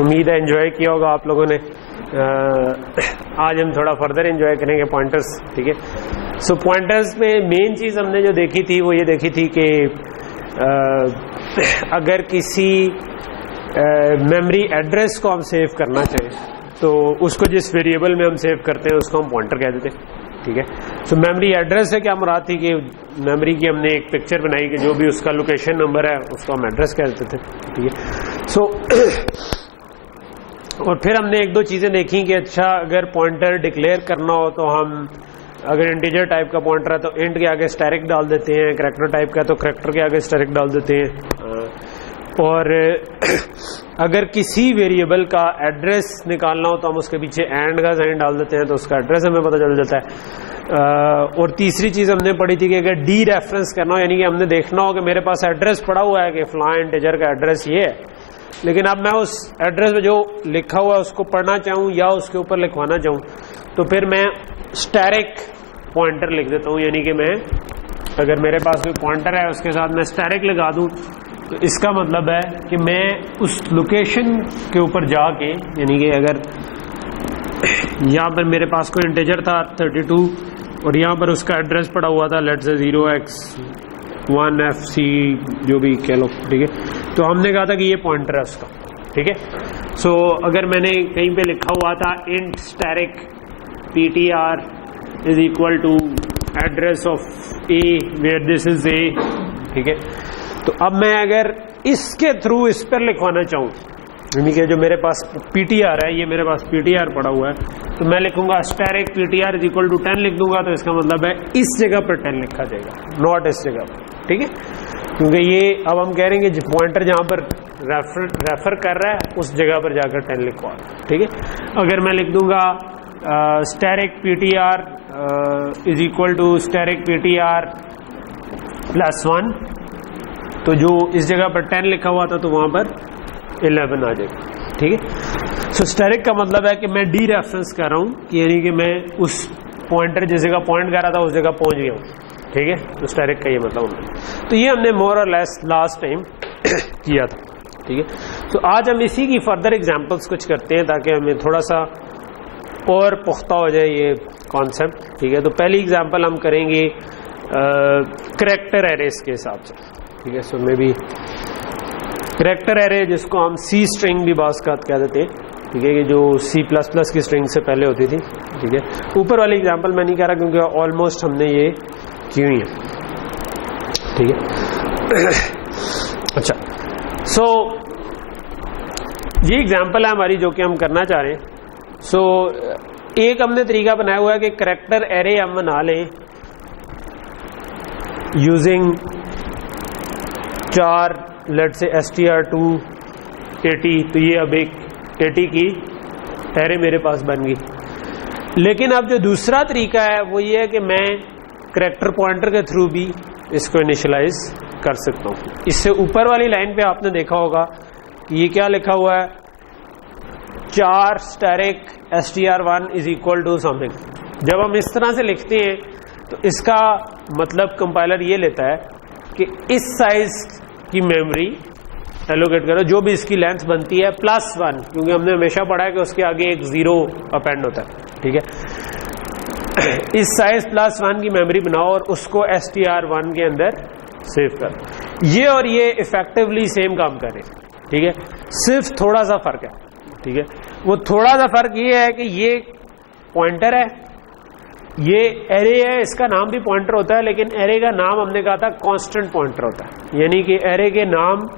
उम्मीद है एंजॉय किया होगा आप लोगों ने। आज हम थोड़ा फर्दर एंजॉय करेंगे पॉइंटर्स, ठीक है। सो पॉइंटर्स में मेन चीज़ हमने जो देखी थी वो ये देखी थी कि अगर किसी मेमोरी एड्रेस को हम सेव करना चाहें तो उसको जिस वेरिएबल में हम सेव करते हैं उसको हम पॉइंटर कह देते हैं, ठीक है। सो मेमोरी एड्रेस से क्या मुराद थी कि मेमोरी की हमने एक पिक्चर बनाई कि जो भी उसका लोकेशन नंबर है उसको हम एड्रेस कह देते थे, ठीक है। सो और फिर हमने एक दो चीज़ें देखी कि अच्छा अगर पॉइंटर डिक्लेयर करना हो तो हम अगर इंटीजर टाइप का पॉइंटर है तो इंट के आगे स्टैरिक डाल देते हैं, करैक्टर टाइप का तो करैक्टर के आगे स्टैरिक डाल देते हैं, और अगर किसी वेरिएबल का एड्रेस निकालना हो तो हम उसके पीछे एंड का साइन डाल देते हैं तो उसका एड्रेस हमें पता चल जाता है। और तीसरी चीज़ हमने पढ़ी थी कि अगर डी रेफरेंस करना हो, यानी कि हमने देखना हो कि मेरे पास एड्रेस पड़ा हुआ है कि फलां इंटीजर का एड्रेस ये है, लेकिन अब मैं उस एड्रेस में जो लिखा हुआ है उसको पढ़ना चाहूँ या उसके ऊपर लिखवाना चाहूँ तो फिर मैं स्टैरिक पॉइंटर लिख देता हूँ। यानी कि मैं अगर मेरे पास कोई पॉइंटर है उसके साथ मैं स्टैरिक लगा दूँ तो इसका मतलब है कि मैं उस लोकेशन के ऊपर जाके, यानी कि अगर यहाँ पर मेरे पास कोई इंटीजर था 32 और यहाँ पर उसका एड्रेस पड़ा हुआ था लेट्स से 0x1fc जो भी कह लो, ठीक है। तो हमने कहा था कि ये पॉइंटर है उसका, ठीक है। सो अगर मैंने कहीं पे लिखा हुआ था int asterisk ptr is equal to address of a where this is a, ठीक है। तो अब मैं अगर इसके थ्रू इस पर लिखवाना चाहूँ, यानी कि जो मेरे पास ptr है, ये मेरे पास ptr पड़ा हुआ है, तो मैं लिखूंगा asterisk ptr is equal to 10 लिख दूंगा तो इसका मतलब है इस जगह पर 10 लिखा जाएगा, नॉट इस जगह पर, ठीक है। क्योंकि ये अब हम कह रहे हैं कि पॉइंटर जहाँ पर रेफर कर रहा है उस जगह पर जाकर 10 लिखवा, ठीक है। अगर मैं लिख दूंगा asterisk ptr is equal to asterisk ptr +1 तो जो इस जगह पर 10 लिखा हुआ था तो वहां पर 11 आ जाएगा, ठीक है। सो स्टैरिक का मतलब है कि मैं डी रेफरेंस कर रहा हूं, यानी कि मैं उस पॉइंटर जिस जगह पॉइंट कर रहा था उस जगह पहुंच गया हूं, ठीक है। तो स्टैरिक का ये मतलब होता है। तो ये हमने मोर और लेस लास्ट टाइम किया था, ठीक है। तो आज हम इसी की फर्दर एग्जांपल्स कुछ करते हैं ताकि हमें थोड़ा सा और पुख्ता हो जाए ये कॉन्सेप्ट, ठीक है। तो पहली एग्जांपल हम करेंगे करैक्टर एरेस के हिसाब से, ठीक है। सो मे बी करैक्टर एरे जिसको हम सी स्ट्रिंग भी बास का कह देते हैं, ठीक है, कि जो C++ की स्ट्रिंग से पहले होती थी, ठीक है। ऊपर वाली एग्जांपल मैं नहीं कह रहा क्योंकि ऑलमोस्ट हमने ये की हुई है, ठीक है। अच्छा, सो ये एग्जांपल है हमारी जो कि हम करना चाह रहे हैं। सो एक हमने तरीका बनाया हुआ है कि करैक्टर एरे हम बना लें यूजिंग 4 लेट से str2 80, तो ये अब एक 80 की एरे मेरे पास बन गई। लेकिन अब जो दूसरा तरीका है वो ये है कि मैं करैक्टर पॉइंटर के थ्रू भी इसको इनिशियलाइज कर सकता हूँ। इससे ऊपर वाली लाइन पे आपने देखा होगा ये क्या लिखा हुआ है, 4 asterisk str1 is equal to something. जब हम इस तरह से लिखते हैं तो इसका मतलब कंपाइलर ये लेता है कि इस साइज की मेमोरी एलोकेट करो जो भी इसकी लेंथ बनती है +1, क्योंकि हमने हमेशा पढ़ा है कि उसके आगे एक 0 अपेंड होता है, ठीक है। इस साइज +1 की मेमोरी बनाओ और उसको str1 के अंदर सेव करो। ये और ये इफेक्टिवली सेम काम करें, ठीक है। सिर्फ थोड़ा सा फर्क है, ठीक है। वो थोड़ा सा फर्क ये है कि ये पॉइंटर है, ये एरे है, इसका नाम भी पॉइंटर होता है, लेकिन एरे का नाम हमने कहा था कांस्टेंट पॉइंटर होता है, यानी कि एरे के नाम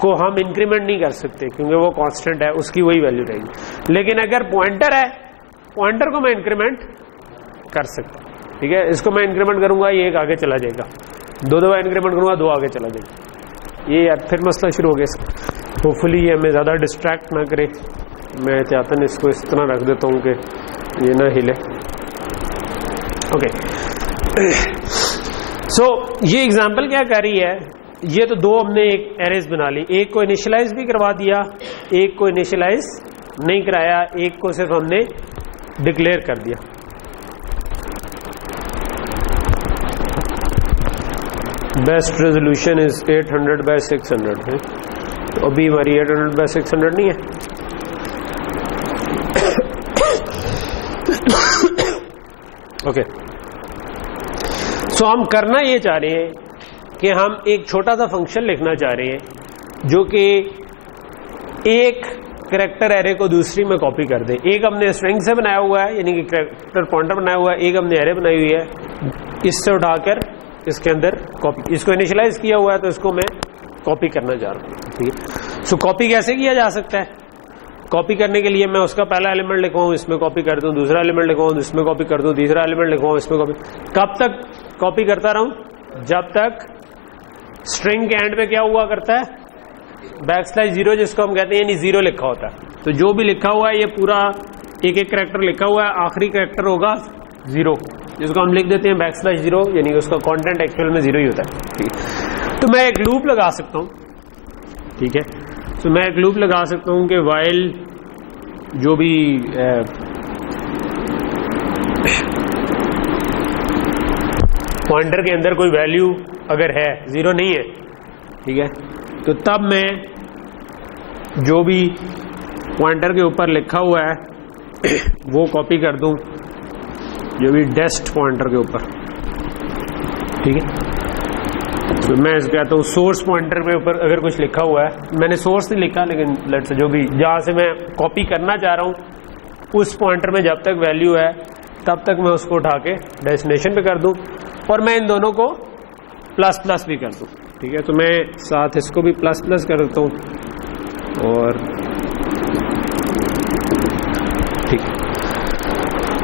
को हम इंक्रीमेंट नहीं कर सकते क्योंकि वो कांस्टेंट है, उसकी वही वैल्यू रहेगी। लेकिन अगर पॉइंटर है, पॉइंटर को मैं इंक्रीमेंट कर सकता हूं, ठीक है। इसको मैं इंक्रीमेंट करूंगा, ये एक आगे चला जाएगा, 2 दफा इंक्रीमेंट करूंगा 2 आगे चला जाएगा। ये यार फिर मसला शुरू हो गया। होपफुली ये हमें ज़्यादा डिस्ट्रैक्ट ना करे, मैं चाहता हूँ इसको इस तरह रख देता हूँ कि ये ना हिले, ओके। सो ये एग्जांपल क्या कर रही है, ये तो 2 हमने एक एरेज बना ली, एक को इनिशियलाइज भी करवा दिया, एक को इनिशियलाइज नहीं कराया, एक को सिर्फ हमने डिक्लेयर कर दिया। बेस्ट रेजोल्यूशन इज 800/600 है, तो अभी हमारी 800/600 नहीं है। ओके, सो हम करना ये चाह रहे हैं कि हम एक छोटा सा फंक्शन लिखना चाह रहे हैं जो कि एक कैरेक्टर एरे को दूसरी में कॉपी कर दे। एक हमने स्ट्रिंग से बनाया हुआ है, यानी कि कैरेक्टर पॉइंटर बनाया हुआ है, एक हमने एरे बनाई हुई है, इससे उठाकर इसके अंदर कॉपी, इसको इनिशियलाइज किया हुआ है तो इसको मैं कॉपी करना चाह रहा हूँ। ठीक है, सो कॉपी कैसे किया जा सकता है? कॉपी करने के लिए मैं उसका पहला एलिमेंट लिखवाऊं, इसमें कॉपी कर दूं, दूसरा एलिमेंट लिखवाऊं, इसमें कॉपी कर दूं, तीसरा एलिमेंट लिखवाऊं, इसमें कॉपी। कब तक कॉपी करता रहूं? जब तक स्ट्रिंग के एंड पे क्या हुआ करता है, \0 जिसको हम कहते हैं, यानी 0 लिखा होता है। तो जो भी लिखा हुआ है ये पूरा एक एक कैरेक्टर लिखा हुआ है, आखिरी कैरेक्टर होगा 0, जिसको हम लिख देते हैं \0, यानी उसका कंटेंट एक्चुअल में 0 ही होता है। ठीक, तो मैं एक लूप लगा सकता हूं। ठीक है, तो मैं एक लूप लगा सकता हूं कि while जो भी पॉइंटर के अंदर कोई वैल्यू अगर है, 0 नहीं है, ठीक है, तो तब मैं जो भी पॉइंटर के ऊपर लिखा हुआ है वो कॉपी कर दूं, जो भी डेस्ट पॉइंटर के ऊपर। ठीक है, तो मैं इसको कहता हूँ सोर्स पॉइंटर के ऊपर अगर कुछ लिखा हुआ है, मैंने सोर्स नहीं लिखा, लेकिन लेट्स से जो भी जहां से मैं कॉपी करना चाह रहा हूं उस पॉइंटर में जब तक वैल्यू है तब तक मैं उसको उठा के डेस्टिनेशन पे कर दूं, और मैं इन दोनों को ++ भी कर दूं। ठीक है, तो मैं साथ इसको भी ++ कर देता हूं, और ठीक है,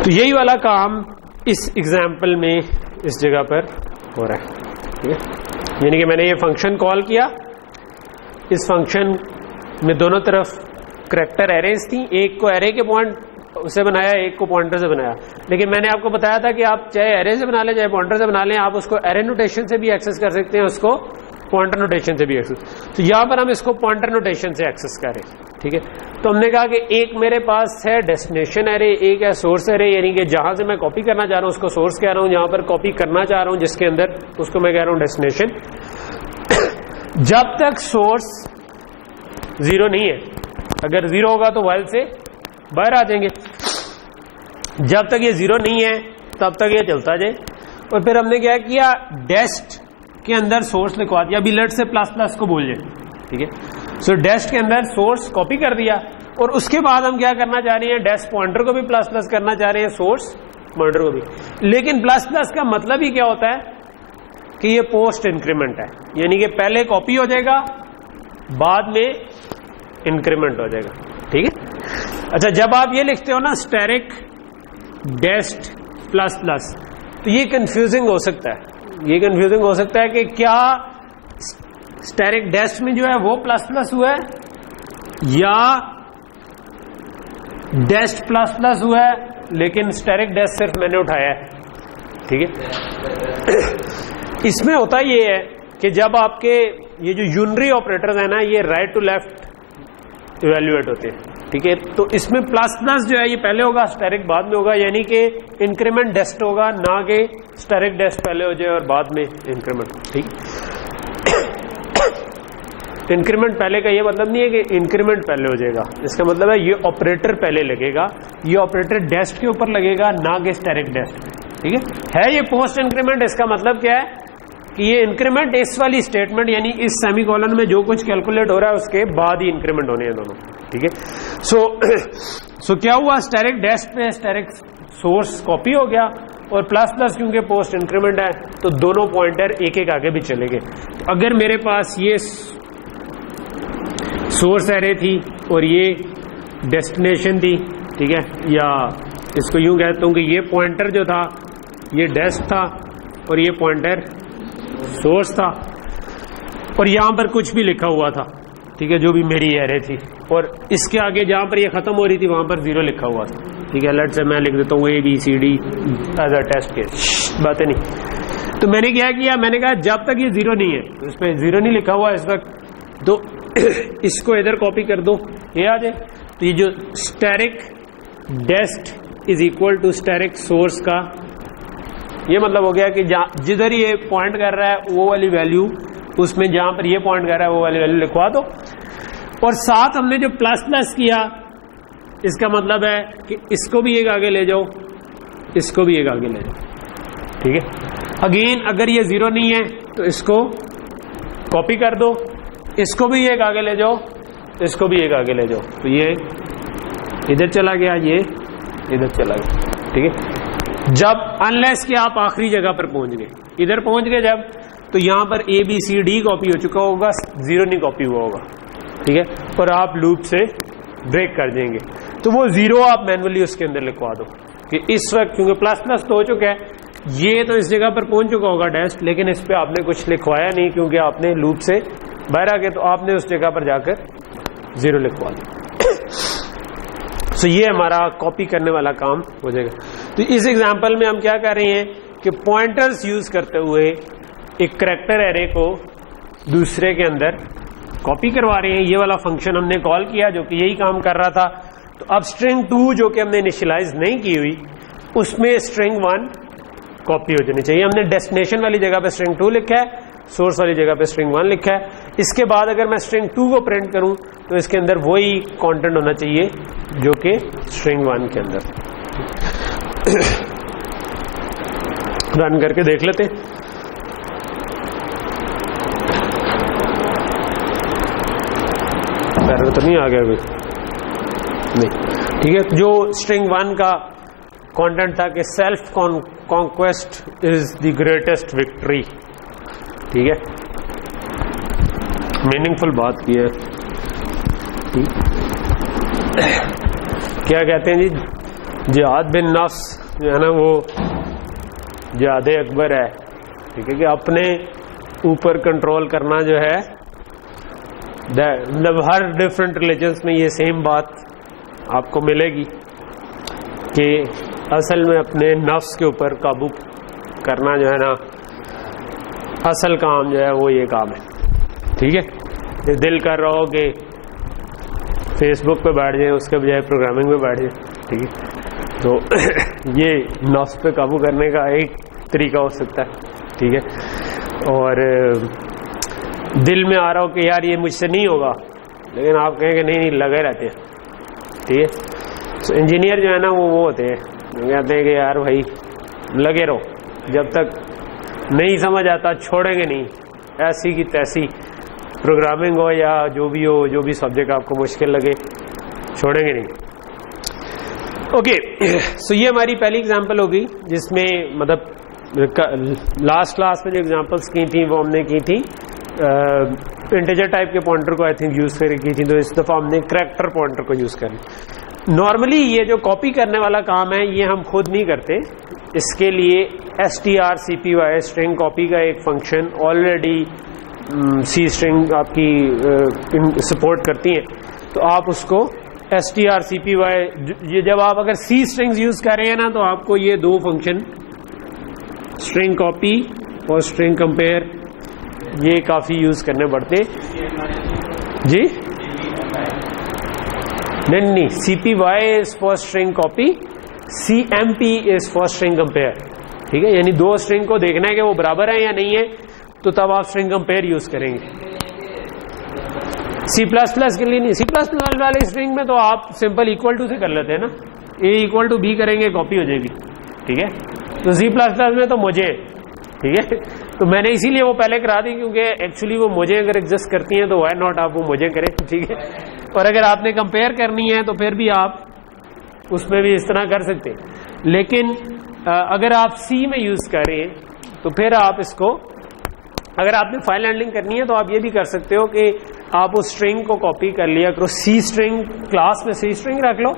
तो यही वाला काम इस एग्जाम्पल में इस जगह पर हो रहा है। ठीक है, यानी कि मैंने ये फंक्शन कॉल किया, इस फंक्शन में दोनों तरफ कैरेक्टर एरेज थी, एक को एरे के पॉइंट से बनाया, एक को पॉइंटर से बनाया। लेकिन मैंने आपको बताया था कि आप चाहे एरे से बना लें चाहे पॉइंटर से बना लें, आप उसको एरे नोटेशन से भी एक्सेस कर सकते हैं, उसको पॉइंटर नोटेशन से भी एक्सेस। तो यहां पर हम इसको पॉइंटर नोटेशन से एक्सेस करें। ठीक है, तो हमने कहा कि एक मेरे पास है डेस्टिनेशन एरे, एक है सोर्स एरे, यानी कि जहां से मैं कॉपी करना चाह रहा हूं उसको सोर्स कह रहा हूं, जहां पर कॉपी करना चाह रहा हूं जिसके अंदर, उसको मैं कह रहा हूं डेस्टिनेशन। जब तक सोर्स 0 नहीं है, अगर 0 होगा तो वाइल से बाहर आ जाएंगे, जब तक ये 0 नहीं है तब तक ये चलता जाए। और फिर हमने क्या किया, डेस्ट के अंदर सोर्स लिखवा दिया, अभी लेट से ++ को बोल जाए। ठीक है, सो डेस्ट के अंदर सोर्स कॉपी कर दिया, और उसके बाद हम क्या करना चाह रहे हैं, डेस्ट पॉइंटर को भी ++ करना चाह रहे हैं, सोर्स पॉइंटर को भी। लेकिन ++ का मतलब ही क्या होता है कि ये पोस्ट इंक्रीमेंट है, यानी कि पहले कॉपी हो जाएगा बाद में इंक्रीमेंट हो जाएगा। ठीक है, अच्छा, जब आप ये लिखते हो ना स्टैरिक डेस्ट ++, तो ये कंफ्यूजिंग हो सकता है, ये कंफ्यूजिंग हो सकता है कि क्या स्टैरिक डेस्ट में जो है वो ++ हुआ है या डेस्ट ++ हुआ है, लेकिन स्टैरिक डेस्ट सिर्फ मैंने उठाया है। ठीक है, इसमें होता ये है कि जब आपके ये जो यूनरी ऑपरेटर्स है ना, ये राइट टू लेफ्ट इवेल्युएट होते हैं। ठीक है, तो इसमें ++ जो है ये पहले होगा, स्टैरिक बाद में होगा, यानी कि इंक्रीमेंट डेस्ट होगा, ना कि स्टैरिक डेस्ट पहले हो जाए और बाद में इंक्रीमेंट। ठीक, इंक्रीमेंट पहले का ये मतलब नहीं है कि इंक्रीमेंट पहले हो जाएगा, इसका मतलब है ये ऑपरेटर पहले लगेगा, ये ऑपरेटर डेस्ट के ऊपर लगेगा, ना कि स्टैरिक डेस्ट। ठीक है ये पोस्ट इंक्रीमेंट, इसका मतलब क्या है कि ये इंक्रीमेंट इस वाली स्टेटमेंट यानी इस सेमीकोलन में जो कुछ कैलकुलेट हो रहा है उसके बाद ही इंक्रीमेंट होने हैं दोनों। ठीक है, सो क्या हुआ, स्टैरिक डेस्ट पे स्टैरिक सोर्स कॉपी हो गया, और ++ क्योंकि पोस्ट इंक्रीमेंट है तो दोनों पॉइंटर एक एक आगे भी चले गए। अगर मेरे पास ये सोर्स एरे थी और ये डेस्टिनेशन थी, ठीक है, या इसको यूं कहता हूं कि ये पॉइंटर जो था ये डेस्ट था और ये पॉइंटर सोर्स था, और यहां पर कुछ भी लिखा हुआ था, ठीक है, जो भी मेरी एरे थी, और इसके आगे जहां पर ये खत्म हो रही थी वहां पर 0 लिखा हुआ था। ठीक है, लेट से मैं लिख देता हूँ ABCD as a test case, बातें नहीं। तो मैंने क्या किया, मैंने कहा जब तक ये 0 नहीं है, इस पर 0 नहीं लिखा हुआ इस वक्त, तो इसको इधर कॉपी कर दो, ये आ जाए। तो ये जो asterisk dest is equal to asterisk source का ये मतलब हो गया कि जिधर ये पॉइंट कर रहा है वो वाली वैल्यू, उसमें जहां पर ये पॉइंट कर रहा है वो वाली वैल्यू लिखवा दो। और साथ हमने जो प्लस प्लस किया, इसका मतलब है कि इसको भी एक आगे ले जाओ, इसको भी एक आगे ले जाओ, ठीक है। अगेन अगर ये 0 नहीं है तो इसको कॉपी कर दो, इसको भी एक आगे ले जाओ, इसको भी एक आगे ले जाओ, तो ये इधर चला गया, ये इधर चला गया, ठीक है। जब अनलेस कि आप आखिरी जगह पर पहुंच गए, इधर पहुंच गए जब, तो यहां पर A B C D copy हो चुका होगा, 0 नहीं कॉपी हुआ होगा, ठीक है। और आप लूप से ब्रेक कर देंगे, तो वो 0 आप मैन्युअली उसके अंदर लिखवा दो कि इस वक्त, क्योंकि प्लस प्लस तो हो चुका है, ये तो इस जगह पर पहुंच चुका होगा डैश, लेकिन इस पे आपने कुछ लिखवाया नहीं क्योंकि आपने लूप से बाहर आ गए, तो आपने उस जगह पर जाकर 0 लिखवा दिया। सो ये हमारा कॉपी करने वाला काम हो जाएगा। तो इस एग्जांपल में हम क्या कर रहे हैं कि पॉइंटर्स यूज करते हुए एक करैक्टर एरे को दूसरे के अंदर कॉपी करवा रहे हैं। ये वाला फंक्शन हमने कॉल किया जो कि यही काम कर रहा था। तो अब स्ट्रिंग 2 जो कि हमने इनिशियलाइज नहीं की हुई, उसमें स्ट्रिंग 1 कॉपी हो जानी चाहिए। हमने डेस्टिनेशन वाली जगह पे स्ट्रिंग 2 लिखा है, सोर्स वाली जगह पे स्ट्रिंग 1 लिखा है। इसके बाद अगर मैं स्ट्रिंग 2 को प्रिंट करूं तो इसके अंदर वही कंटेंट होना चाहिए जो कि स्ट्रिंग 1 के अंदर। रन करके देख लेते हैं। तो नहीं आ गया अभी, नहीं, ठीक है। जो स्ट्रिंग 1 का कंटेंट था कि self conquest is the greatest victory, ठीक है, मीनिंगफुल बात की है। क्या कहते हैं जी, जिहाद बिन नफ्स जो है ना, वो जिहाद अकबर है, ठीक है, कि अपने ऊपर कंट्रोल करना जो है, मतलब हर डिफरेंट रिलीजन्स में ये सेम बात आपको मिलेगी कि असल में अपने नफ्स के ऊपर काबू करना जो है ना, असल काम जो है वो ये काम है, ठीक है। ये दिल कर रहा हो कि फेसबुक पे बैठ जाए उसके बजाय प्रोग्रामिंग पे बैठ जाए, ठीक है, तो ये नफ्स पे काबू करने का एक तरीका हो सकता है, ठीक है। और दिल में आ रहा हो कि यार ये मुझसे नहीं होगा, लेकिन आप कहेंगे नहीं नहीं लगे रहते हैं, ठीक है। तो इंजीनियर जो है ना वो होते हैं, कहते हैं कि यार भाई लगे रहो, जब तक नहीं समझ आता छोड़ेंगे नहीं, ऐसी की तैसी प्रोग्रामिंग हो या जो भी हो, जो भी सब्जेक्ट आपको मुश्किल लगे छोड़ेंगे नहीं। ओके, सो ये हमारी पहली एग्जांपल होगी जिसमें मतलब लास्ट क्लास में जो एग्जांपल्स की थी वो हमने की थी इंटीजर टाइप के पॉइंटर को आई थिंक यूज करके की थी, तो इस दफा हमने करैक्टर पॉइंटर को यूज करें। नॉर्मली ये जो कॉपी करने वाला काम है ये हम खुद नहीं करते, इसके लिए strcpy स्ट्रिंग कॉपी का एक फंक्शन ऑलरेडी सी स्ट्रिंग आपकी सपोर्ट करती है, तो आप उसको strcpy, ये जब आप अगर सी स्ट्रिंग्स यूज कर रहे हैं ना, तो आपको ये दो फंक्शन स्ट्रिंग कॉपी और स्ट्रिंग कंपेयर ये काफी यूज करने पड़ते जी। नहीं, CPY is for string copy, CMP is for string compare, ठीक है। यानी दो स्ट्रिंग को देखना है कि वो बराबर है या नहीं है, तो तब आप स्ट्रिंग कंपेयर यूज करेंगे। C++ के लिए नहीं, C++ वाले स्ट्रिंग में तो आप सिंपल इक्वल टू से कर लेते हैं ना, A इक्वल टू B करेंगे कॉपी हो जाएगी, ठीक है। तो C++ में तो मुझे, ठीक है, तो मैंने इसीलिए वो पहले करा दी क्योंकि एक्चुअली वो मुझे अगर एग्जिस्ट करती हैं तो व्हाई नॉट आप वो मुझे करें, ठीक है। और अगर आपने कंपेयर करनी है तो फिर भी आप उसमें भी इस तरह कर सकते हैं, लेकिन अगर आप सी में यूज करें तो फिर आप इसको, अगर आपने फाइल हैंडलिंग करनी है तो आप ये भी कर सकते हो कि आप उस स्ट्रिंग को कॉपी कर लिया करो, सी स्ट्रिंग क्लास में सी स्ट्रिंग रख लो,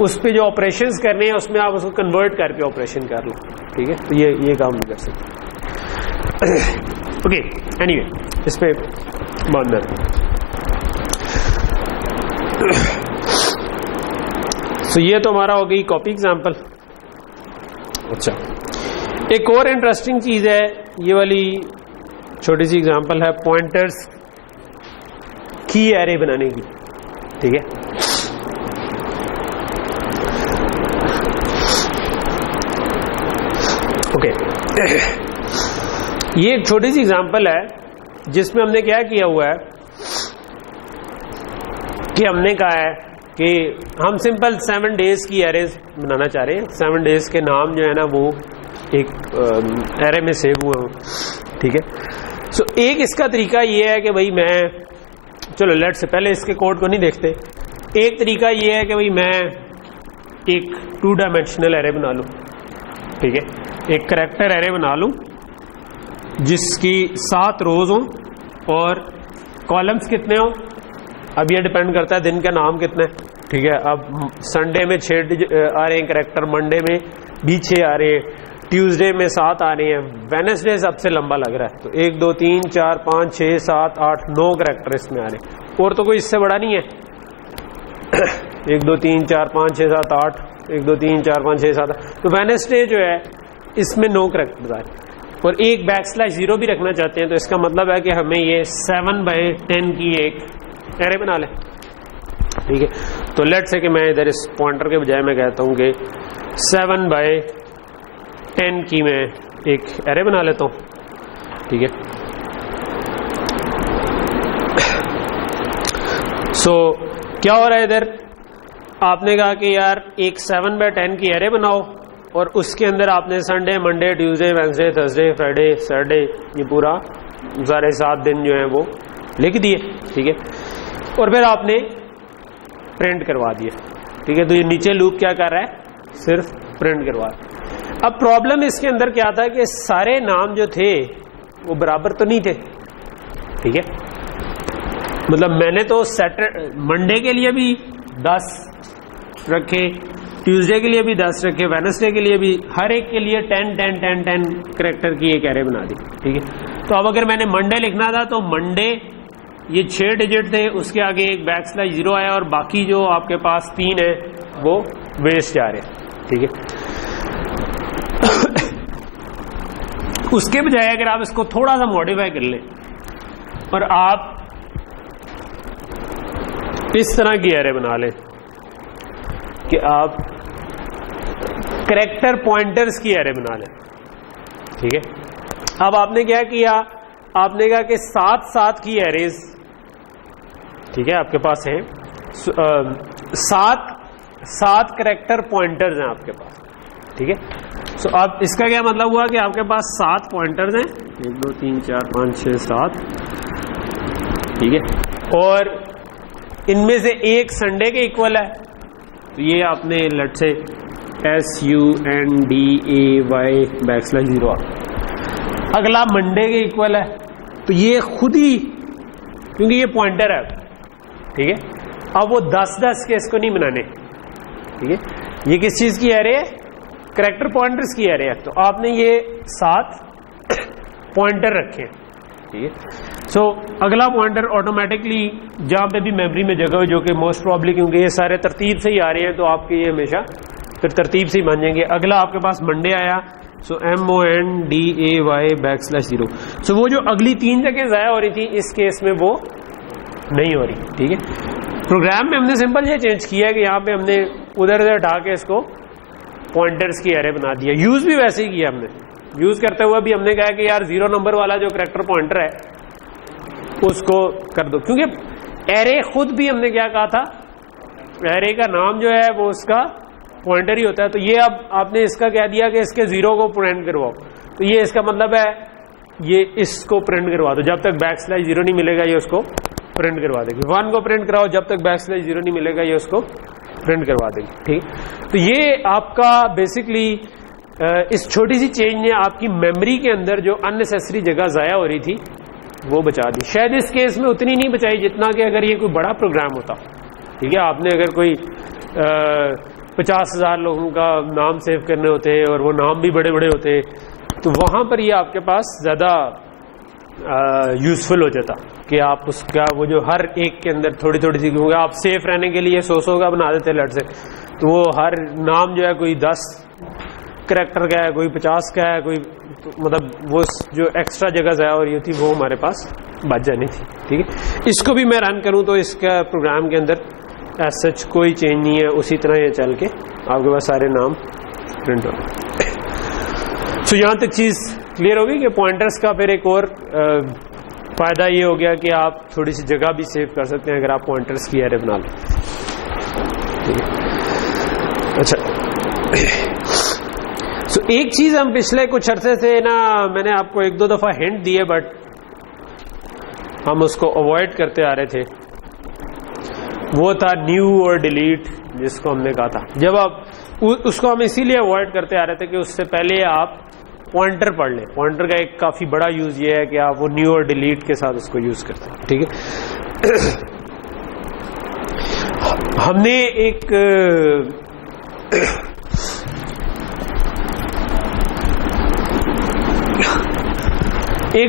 उस पर जो ऑपरेशंस करने हैं उसमें आप उसको कन्वर्ट करके ऑपरेशन कर लो, ठीक है। तो ये काम भी कर सकते हैं। ओके, एनीवे इस पे बंद। सो ये तो हमारा हो गई कॉपी एग्जांपल। अच्छा, एक और इंटरेस्टिंग चीज है, ये वाली छोटी सी एग्जांपल है पॉइंटर्स की एरे बनाने की, ठीक है। ओके, ओके, ये एक छोटी सी एग्जांपल है जिसमें हमने क्या किया हुआ है कि हमने कहा है कि हम सिंपल 7 डेज की एरेज बनाना चाह रहे हैं। 7 डेज के नाम जो है ना वो एक एरे में सेव हुए हों, ठीक है। सो एक इसका तरीका ये है कि भाई मैं, चलो लेट से पहले इसके कोड को नहीं देखते। एक तरीका ये है कि भाई मैं एक 2 डायमेंशनल एरे बना लूं, ठीक है, एक करैक्टर एरे बना लूं जिसकी 7 रोज हों और कॉलम्स कितने हों। अब ये डिपेंड करता है दिन का नाम कितना है, ठीक है। अब संडे में 6 आ रहे हैं करैक्टर, मंडे में भी 6 आ रहे हैं, ट्यूसडे में 7 आ रहे हैं, वेडनेसडे सबसे लंबा लग रहा है। तो 1 2 3 4 5 6 7 8 9 करैक्टर इसमें आ रहे हैं, और तो कोई इससे बड़ा नहीं है। 1 2 3 4 5 6 7 8, 1 2 3 4 5 6 7 8। तो वेडनेसडे जो है इसमें 9 करैक्टर आ रहे हैं, और एक \0 भी रखना चाहते हैं। तो इसका मतलब है कि हमें ये 7/10 की एक एरे बना लें, ठीक है। तो लेट से कि मैं इधर इस पॉइंटर के बजाय मैं कहता हूं कि 7/10 की मैं एक एरे बना लेता हूं, ठीक है। सो क्या हो रहा है इधर, आपने कहा कि यार एक 7/10 की एरे बनाओ और उसके अंदर आपने Sunday, Monday, Tuesday, Wednesday, Thursday, Friday, Saturday, ये पूरा सारे 7 दिन जो है वो लिख दिए, ठीक है। और फिर आपने प्रिंट करवा दिया, ठीक है। तो ये नीचे लूप क्या कर रहा है, सिर्फ प्रिंट करवा। अब प्रॉब्लम इसके अंदर क्या था कि सारे नाम जो थे वो बराबर तो नहीं थे, ठीक है। मतलब मैंने तो मंडे के लिए भी 10 रखे, ट्यूसडे के लिए भी 10 रखे, वेडनेसडे के लिए भी, हर एक के लिए 10 करैक्टर की एक एरे बना दी, ठीक है। तो अब अगर मैंने मंडे लिखना था तो मंडे ये 6 डिजिट थे, उसके आगे एक \0 आया और बाकी जो आपके पास 3 है वो वेस्ट जा रहे हैं, ठीक है। उसके बजाय अगर आप इसको थोड़ा सा मॉडिफाई कर लें और आप इस तरह की एरे बना लें कि आप करैक्टर पॉइंटर्स की एरे बना लें, ठीक है। अब आपने क्या किया, आपने कहा कि 7 की एरेज, ठीक है, आपके पास है 7 करैक्टर पॉइंटर्स हैं आपके पास, ठीक है। सो अब इसका क्या मतलब हुआ कि आपके पास 7 पॉइंटर्स हैं, 1 2 3 4 5 6 7, ठीक है। और इनमें से एक संडे के इक्वल है, तो ये आपने लेट से SUNDAY \0। अगला मंडे के इक्वल है, तो ये खुद ही, क्योंकि ये पॉइंटर है, ठीक है। अब वो 10 के इसको नहीं बनाने, ठीक है। ये किस चीज की एरे है, करैक्टर पॉइंटर्स की एरे है। तो आपने ये 7 पॉइंटर रखे, ठीक है। सो अगला पॉइंटर ऑटोमेटिकली जहां पे भी मेमोरी में जगह हो, जो कि मोस्ट प्रॉब्ली क्योंकि ये सारे तरतीब से ही आ रहे हैं, तो आपके ये हमेशा फिर तरतीब से ही बन जाएंगे। अगला आपके पास मंडे आया, सो MONDAY \0। सो वो जो अगली 3 जगह ज़ाया हो रही थी, इस केस में वो नहीं हो रही, ठीक है। प्रोग्राम में हमने सिंपल ये चेंज किया है कि यहाँ पे हमने उधर उधर उठा के इसको पॉइंटर्स की एरे बना दिया। यूज भी वैसे ही किया हमने, यूज करते हुए भी हमने कहा कि यार 0 नंबर वाला जो करैक्टर पॉइंटर है उसको कर दो, क्योंकि एरे खुद भी हमने क्या कहा था, एरे का नाम जो है वो उसका पॉइंटर ही होता है। तो ये अब आपने इसका कह दिया कि इसके 0 को प्रिंट करवाओ, तो ये इसका मतलब है ये इसको प्रिंट करवा दो, जब तक \0 नहीं मिलेगा ये उसको प्रिंट करवा देगी। 1 को प्रिंट कराओ, जब तक \0 नहीं मिलेगा ये उसको प्रिंट करवा देगी, ठीक। तो ये आपका बेसिकली इस छोटी सी चेंज ने आपकी मेमोरी के अंदर जो अननेसेसरी जगह ज़ाया हो रही थी वो बचा दी। शायद इस केस में उतनी नहीं बचाई जितना कि अगर ये कोई बड़ा प्रोग्राम होता, ठीक है। आपने अगर कोई 50,000 लोगों का नाम सेव करने होते हैं और वो नाम भी बड़े बड़े होते हैं, तो वहां पर ये आपके पास ज़्यादा यूजफुल हो जाता कि आप उसका वो जो हर एक के अंदर थोड़ी थोड़ी सी, क्योंकि आप सेफ रहने के लिए 100 का बना देते लट से, तो वो हर नाम जो है कोई 10 करैक्टर का है, कोई 50 का है, कोई तो मतलब वो जो एक्स्ट्रा जगह ज़ाया हो रही थी वो हमारे पास बच जानी थी, ठीक है। इसको भी मैं रन करूं तो इसका प्रोग्राम के अंदर एज सच कोई चेंज नहीं है, उसी तरह ये चल के आपके पास सारे नाम प्रिंट हो। सो यहां तक चीज क्लियर होगी कि पॉइंटर्स का फिर एक और फायदा ये हो गया कि आप थोड़ी सी जगह भी सेव कर सकते हैं अगर आप पॉइंटर्स की एरे बना लें। अच्छा, सो एक चीज हम पिछले कुछ अरसे से ना, मैंने आपको एक दो दफा हिंट दिए बट हम उसको अवॉइड करते आ रहे थे, वो था न्यू और डिलीट, जिसको हमने कहा था। जब आप उसको हम इसीलिए अवॉइड करते आ रहे थे कि उससे पहले आप पॉइंटर पढ़ लें। पॉइंटर का एक काफी बड़ा यूज ये है कि आप वो न्यू और डिलीट के साथ उसको यूज करते हैं, ठीक है। हमने एक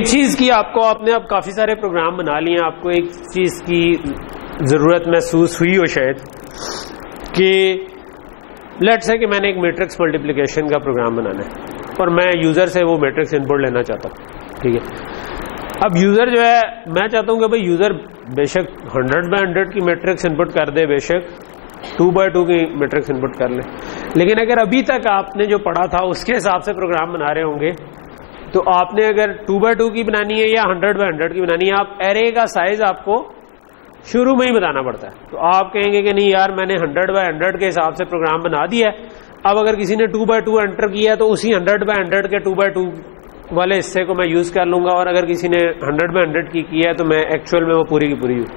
चीज की आपने अब काफी सारे प्रोग्राम बना लिए, आपको एक चीज की जरूरत महसूस हुई हो शायद कि लेट्स से कि मैंने एक मैट्रिक्स मल्टीप्लिकेशन का प्रोग्राम बनाना है और मैं यूजर से वो मैट्रिक्स इनपुट लेना चाहता हूं, ठीक है। अब यूजर जो है, मैं चाहता हूं कि भाई यूजर बेशक 100/100 की मैट्रिक्स इनपुट कर दे, बेशक 2x2 की मैट्रिक्स इनपुट कर ले, लेकिन अगर अभी तक आपने जो पढ़ा था उसके हिसाब से प्रोग्राम बना रहे होंगे तो आपने अगर 2x2 की बनानी है या 100/100 की बनानी है, आप एरे का साइज आपको शुरू में ही बताना पड़ता है। तो आप कहेंगे कि नहीं यार, मैंने 100/100 के हिसाब से प्रोग्राम बना दिया है, अब अगर किसी ने 2x2 एंटर किया है तो उसी 100/100 के 2x2 वाले हिस्से को मैं यूज कर लूंगा, और अगर किसी ने 100/100 की किया है तो मैं एक्चुअल में वो पूरी की पूरी यूज।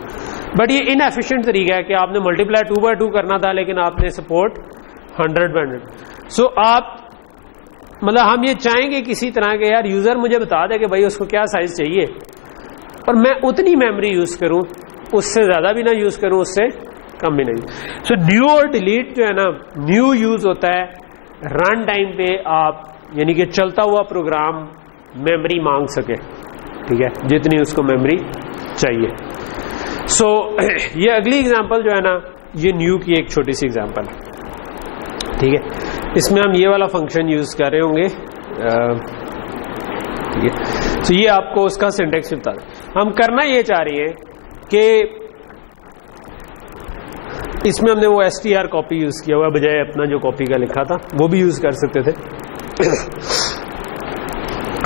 बट ये इनएफिशिएंट तरीका है कि आपने मल्टीप्लाई 2x2 करना था लेकिन आपने सपोर्ट 100/100। सो आप मतलब हम ये चाहेंगे किसी तरह के यार यूजर मुझे बता दे कि भाई उसको क्या साइज चाहिए और मैं उतनी मेमोरी यूज करूं, उससे ज्यादा भी ना यूज करूं, उससे कम भी नहीं। सो न्यू और डिलीट जो है ना, न्यू यूज होता है रन टाइम पे आप, यानी कि चलता हुआ प्रोग्राम मेमोरी मांग सके, ठीक है, जितनी उसको मेमोरी चाहिए। सो ये अगली एग्जांपल जो है ना, ये न्यू की एक छोटी सी एग्जांपल है, ठीक है। इसमें हम ये वाला फंक्शन यूज कर रहे होंगे, ठीक है। तो ये आपको उसका सिंटेक्स बता दें। हम करना ये चाह रहे हैं कि इसमें हमने वो str कॉपी यूज किया हुआ बजाय अपना जो कॉपी का लिखा था वो भी यूज कर सकते थे।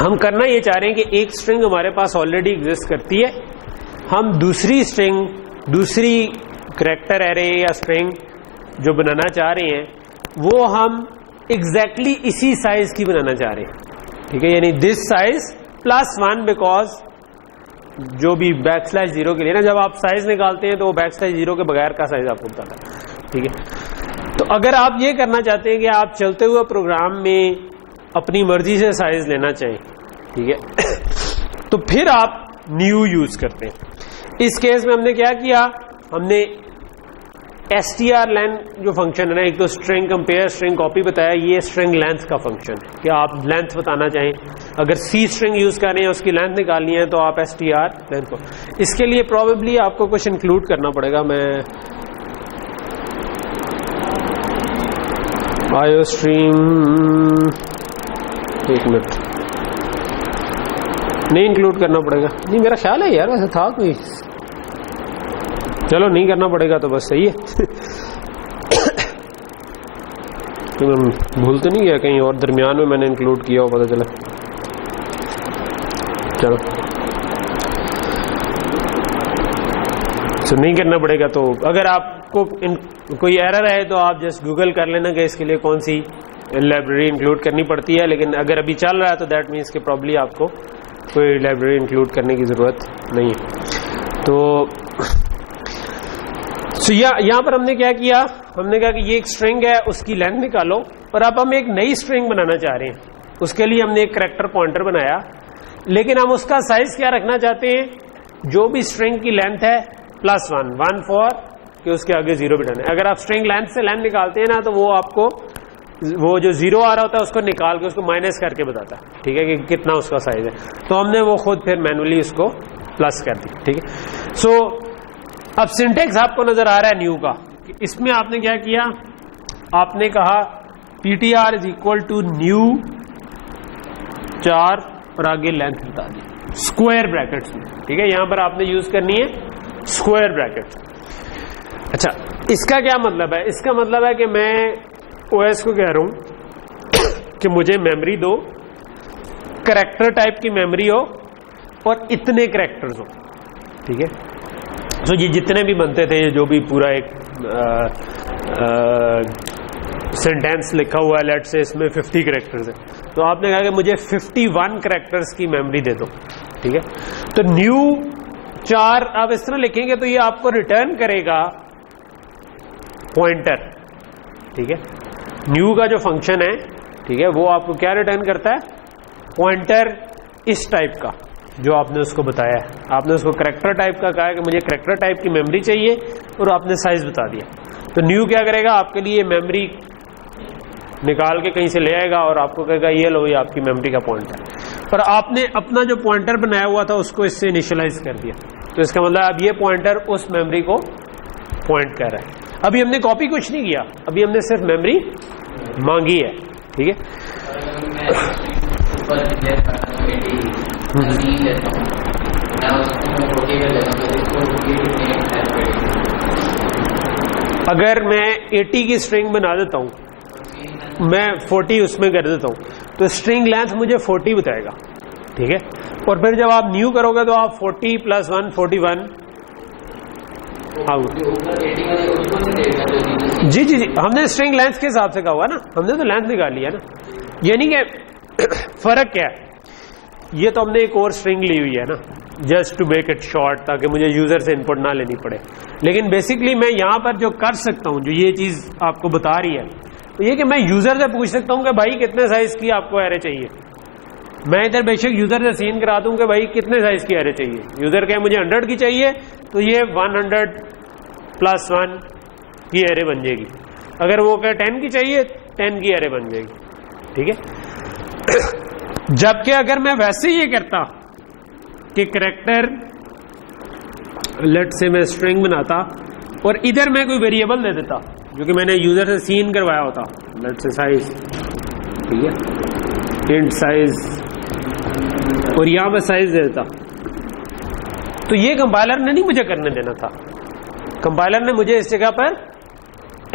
हम करना ये चाह रहे हैं कि एक स्ट्रिंग हमारे पास ऑलरेडी एग्जिस्ट करती है, हम दूसरी स्ट्रिंग, दूसरी कैरेक्टर एरे या स्ट्रिंग जो बनाना चाह रहे हैं वो हम एग्जैक्टली इसी साइज की बनाना चाह रहे हैं, ठीक है, यानी दिस साइज +1, बिकॉज जो भी \0 के लिए ना, जब आप साइज निकालते हैं तो वो \0 के बगैर का साइज आपको बताता है, ठीक है। तो अगर आप ये करना चाहते हैं कि आप चलते हुए प्रोग्राम में अपनी मर्जी से साइज लेना चाहें, ठीक है, तो फिर आप न्यू यूज करते हैं। इस केस में हमने क्या किया, हमने strlen जो फंक्शन है ना, एक तो स्ट्रिंग कंपेयर स्ट्रिंग कॉपी बताया, ये स्ट्रिंग लेंथ का फंक्शन है कि आप लेंथ बताना चाहें, अगर सी स्ट्रिंग यूज कर रहे हैं उसकी लेंथ निकालनी है तो आप str लेंथ को, इसके लिए प्रोबेबली आपको कुछ इंक्लूड करना पड़ेगा। मैं आयोस्ट्रीम, एक मिनट, नहीं इंक्लूड करना पड़ेगा, नहीं मेरा ख्याल है यार वैसे था कोई, चलो नहीं करना पड़ेगा तो बस सही है। तो मैं भूल तो नहीं गया कहीं और दरमियान में मैंने इंक्लूड किया हो, पता चला। चलो तो नहीं करना पड़ेगा। तो अगर आपको कोई एरर है तो आप जस्ट गूगल कर लेना कि इसके लिए कौन सी लाइब्रेरी इंक्लूड करनी पड़ती है, लेकिन अगर अभी चल रहा है तो दैट मीन्स कि प्रॉब्ली आपको कोई लाइब्रेरी इंक्लूड करने की जरूरत नहीं है। तो यहां पर हमने क्या किया, हमने कहा कि ये एक स्ट्रिंग है, उसकी लेंथ निकालो, और अब हम एक नई स्ट्रिंग बनाना चाह रहे हैं। उसके लिए हमने एक कैरेक्टर पॉइंटर बनाया, लेकिन हम उसका साइज क्या रखना चाहते हैं, जो भी स्ट्रिंग की लेंथ है +1, 1 फॉर कि उसके आगे 0 भी डालना है। अगर आप स्ट्रिंग लेंथ से लेंथ निकालते हैं ना तो वो आपको वो जो 0 आ रहा होता है उसको निकाल के उसको माइनस करके बताता है, ठीक है, कि कितना उसका साइज है। तो हमने वो खुद फिर मैनुअली उसको प्लस कर दी, ठीक है। सो अब सिंटेक्स आपको नजर आ रहा है न्यू का, इसमें आपने क्या किया, आपने कहा ptr = न्यू 4 और आगे लेंथ बता दी स्क्वायर ब्रैकेट्स में, ठीक है। यहां पर आपने यूज करनी है स्क्वायर ब्रैकेट। अच्छा, इसका क्या मतलब है, इसका मतलब है कि मैं ओएस को कह रहा हूं कि मुझे मेमोरी दो करैक्टर टाइप की मेमोरी हो और इतने करैक्टर्स हो, ठीक है। सो ये जितने भी बनते थे, जो भी पूरा एक सेंटेंस लिखा हुआ है, लेट्स से इसमें 50 करैक्टर्स है, तो आपने कहा कि मुझे 51 करैक्टर्स की मेमोरी दे दो, ठीक है। तो न्यू 4 आप इस तरह लिखेंगे तो ये आपको रिटर्न करेगा पॉइंटर, ठीक है। न्यू का जो फंक्शन है, ठीक है, वो आपको क्या रिटर्न करता है, पॉइंटर इस टाइप का जो आपने उसको बताया है। आपने उसको करैक्टर टाइप का कहा है कि मुझे करैक्टर टाइप की मेमोरी चाहिए और आपने साइज बता दिया। तो न्यू क्या करेगा, आपके लिए मेमोरी निकाल के कहीं से ले आएगा और आपको कहेगा ये लो, ये आपकी मेमोरी का पॉइंटर। पर आपने अपना जो पॉइंटर बनाया हुआ था उसको इससे इनिशियलाइज कर दिया, तो इसका मतलब अब ये पॉइंटर उस मेमोरी को पॉइंट कर रहा है। अभी हमने कॉपी कुछ नहीं किया, अभी हमने सिर्फ मेमोरी मांगी है, ठीक है। अगर मैं 80 की स्ट्रिंग बना देता हूं, मैं 40 उसमें कर देता हूं, तो स्ट्रिंग लेंथ मुझे 40 बताएगा, ठीक है। और फिर जब आप न्यू करोगे तो आप 40 + 1 41 जी जी जी, हमने स्ट्रिंग लेंथ के हिसाब से कहा हुआ ना, हमने तो लेंथ निकाल लिया ना। यानी कि फर्क क्या है, ये तो हमने एक और स्ट्रिंग ली हुई है ना, just to make it short, ताकि मुझे यूजर से इनपुट ना लेनी पड़े। लेकिन बेसिकली मैं यहां पर जो कर सकता हूं, जो ये चीज आपको बता रही है, तो ये कि मैं यूजर से पूछ सकता हूं कि भाई कितने साइज की आपको एरे चाहिए। मैं इधर बेशक यूजर से सीन करा दूं कि भाई कितने साइज की एरे चाहिए। यूजर कहे मुझे 100 की चाहिए, तो ये 100 + 1 की एरे बन जाएगी। अगर वो कहे 10 की चाहिए, 10 की एरे बन जाएगी, ठीक है। जबकि अगर मैं वैसे ये करता कि करैक्टर, लेट्स से मैं स्ट्रिंग बनाता और इधर मैं कोई वेरिएबल दे देता जो कि मैंने यूजर से सीन करवाया होता, लेट्स से साइज, ठीक है, इंट साइज, और यहां पर साइज दे देता, तो ये कंपाइलर ने नहीं मुझे करने देना था। कंपाइलर ने मुझे इस जगह पर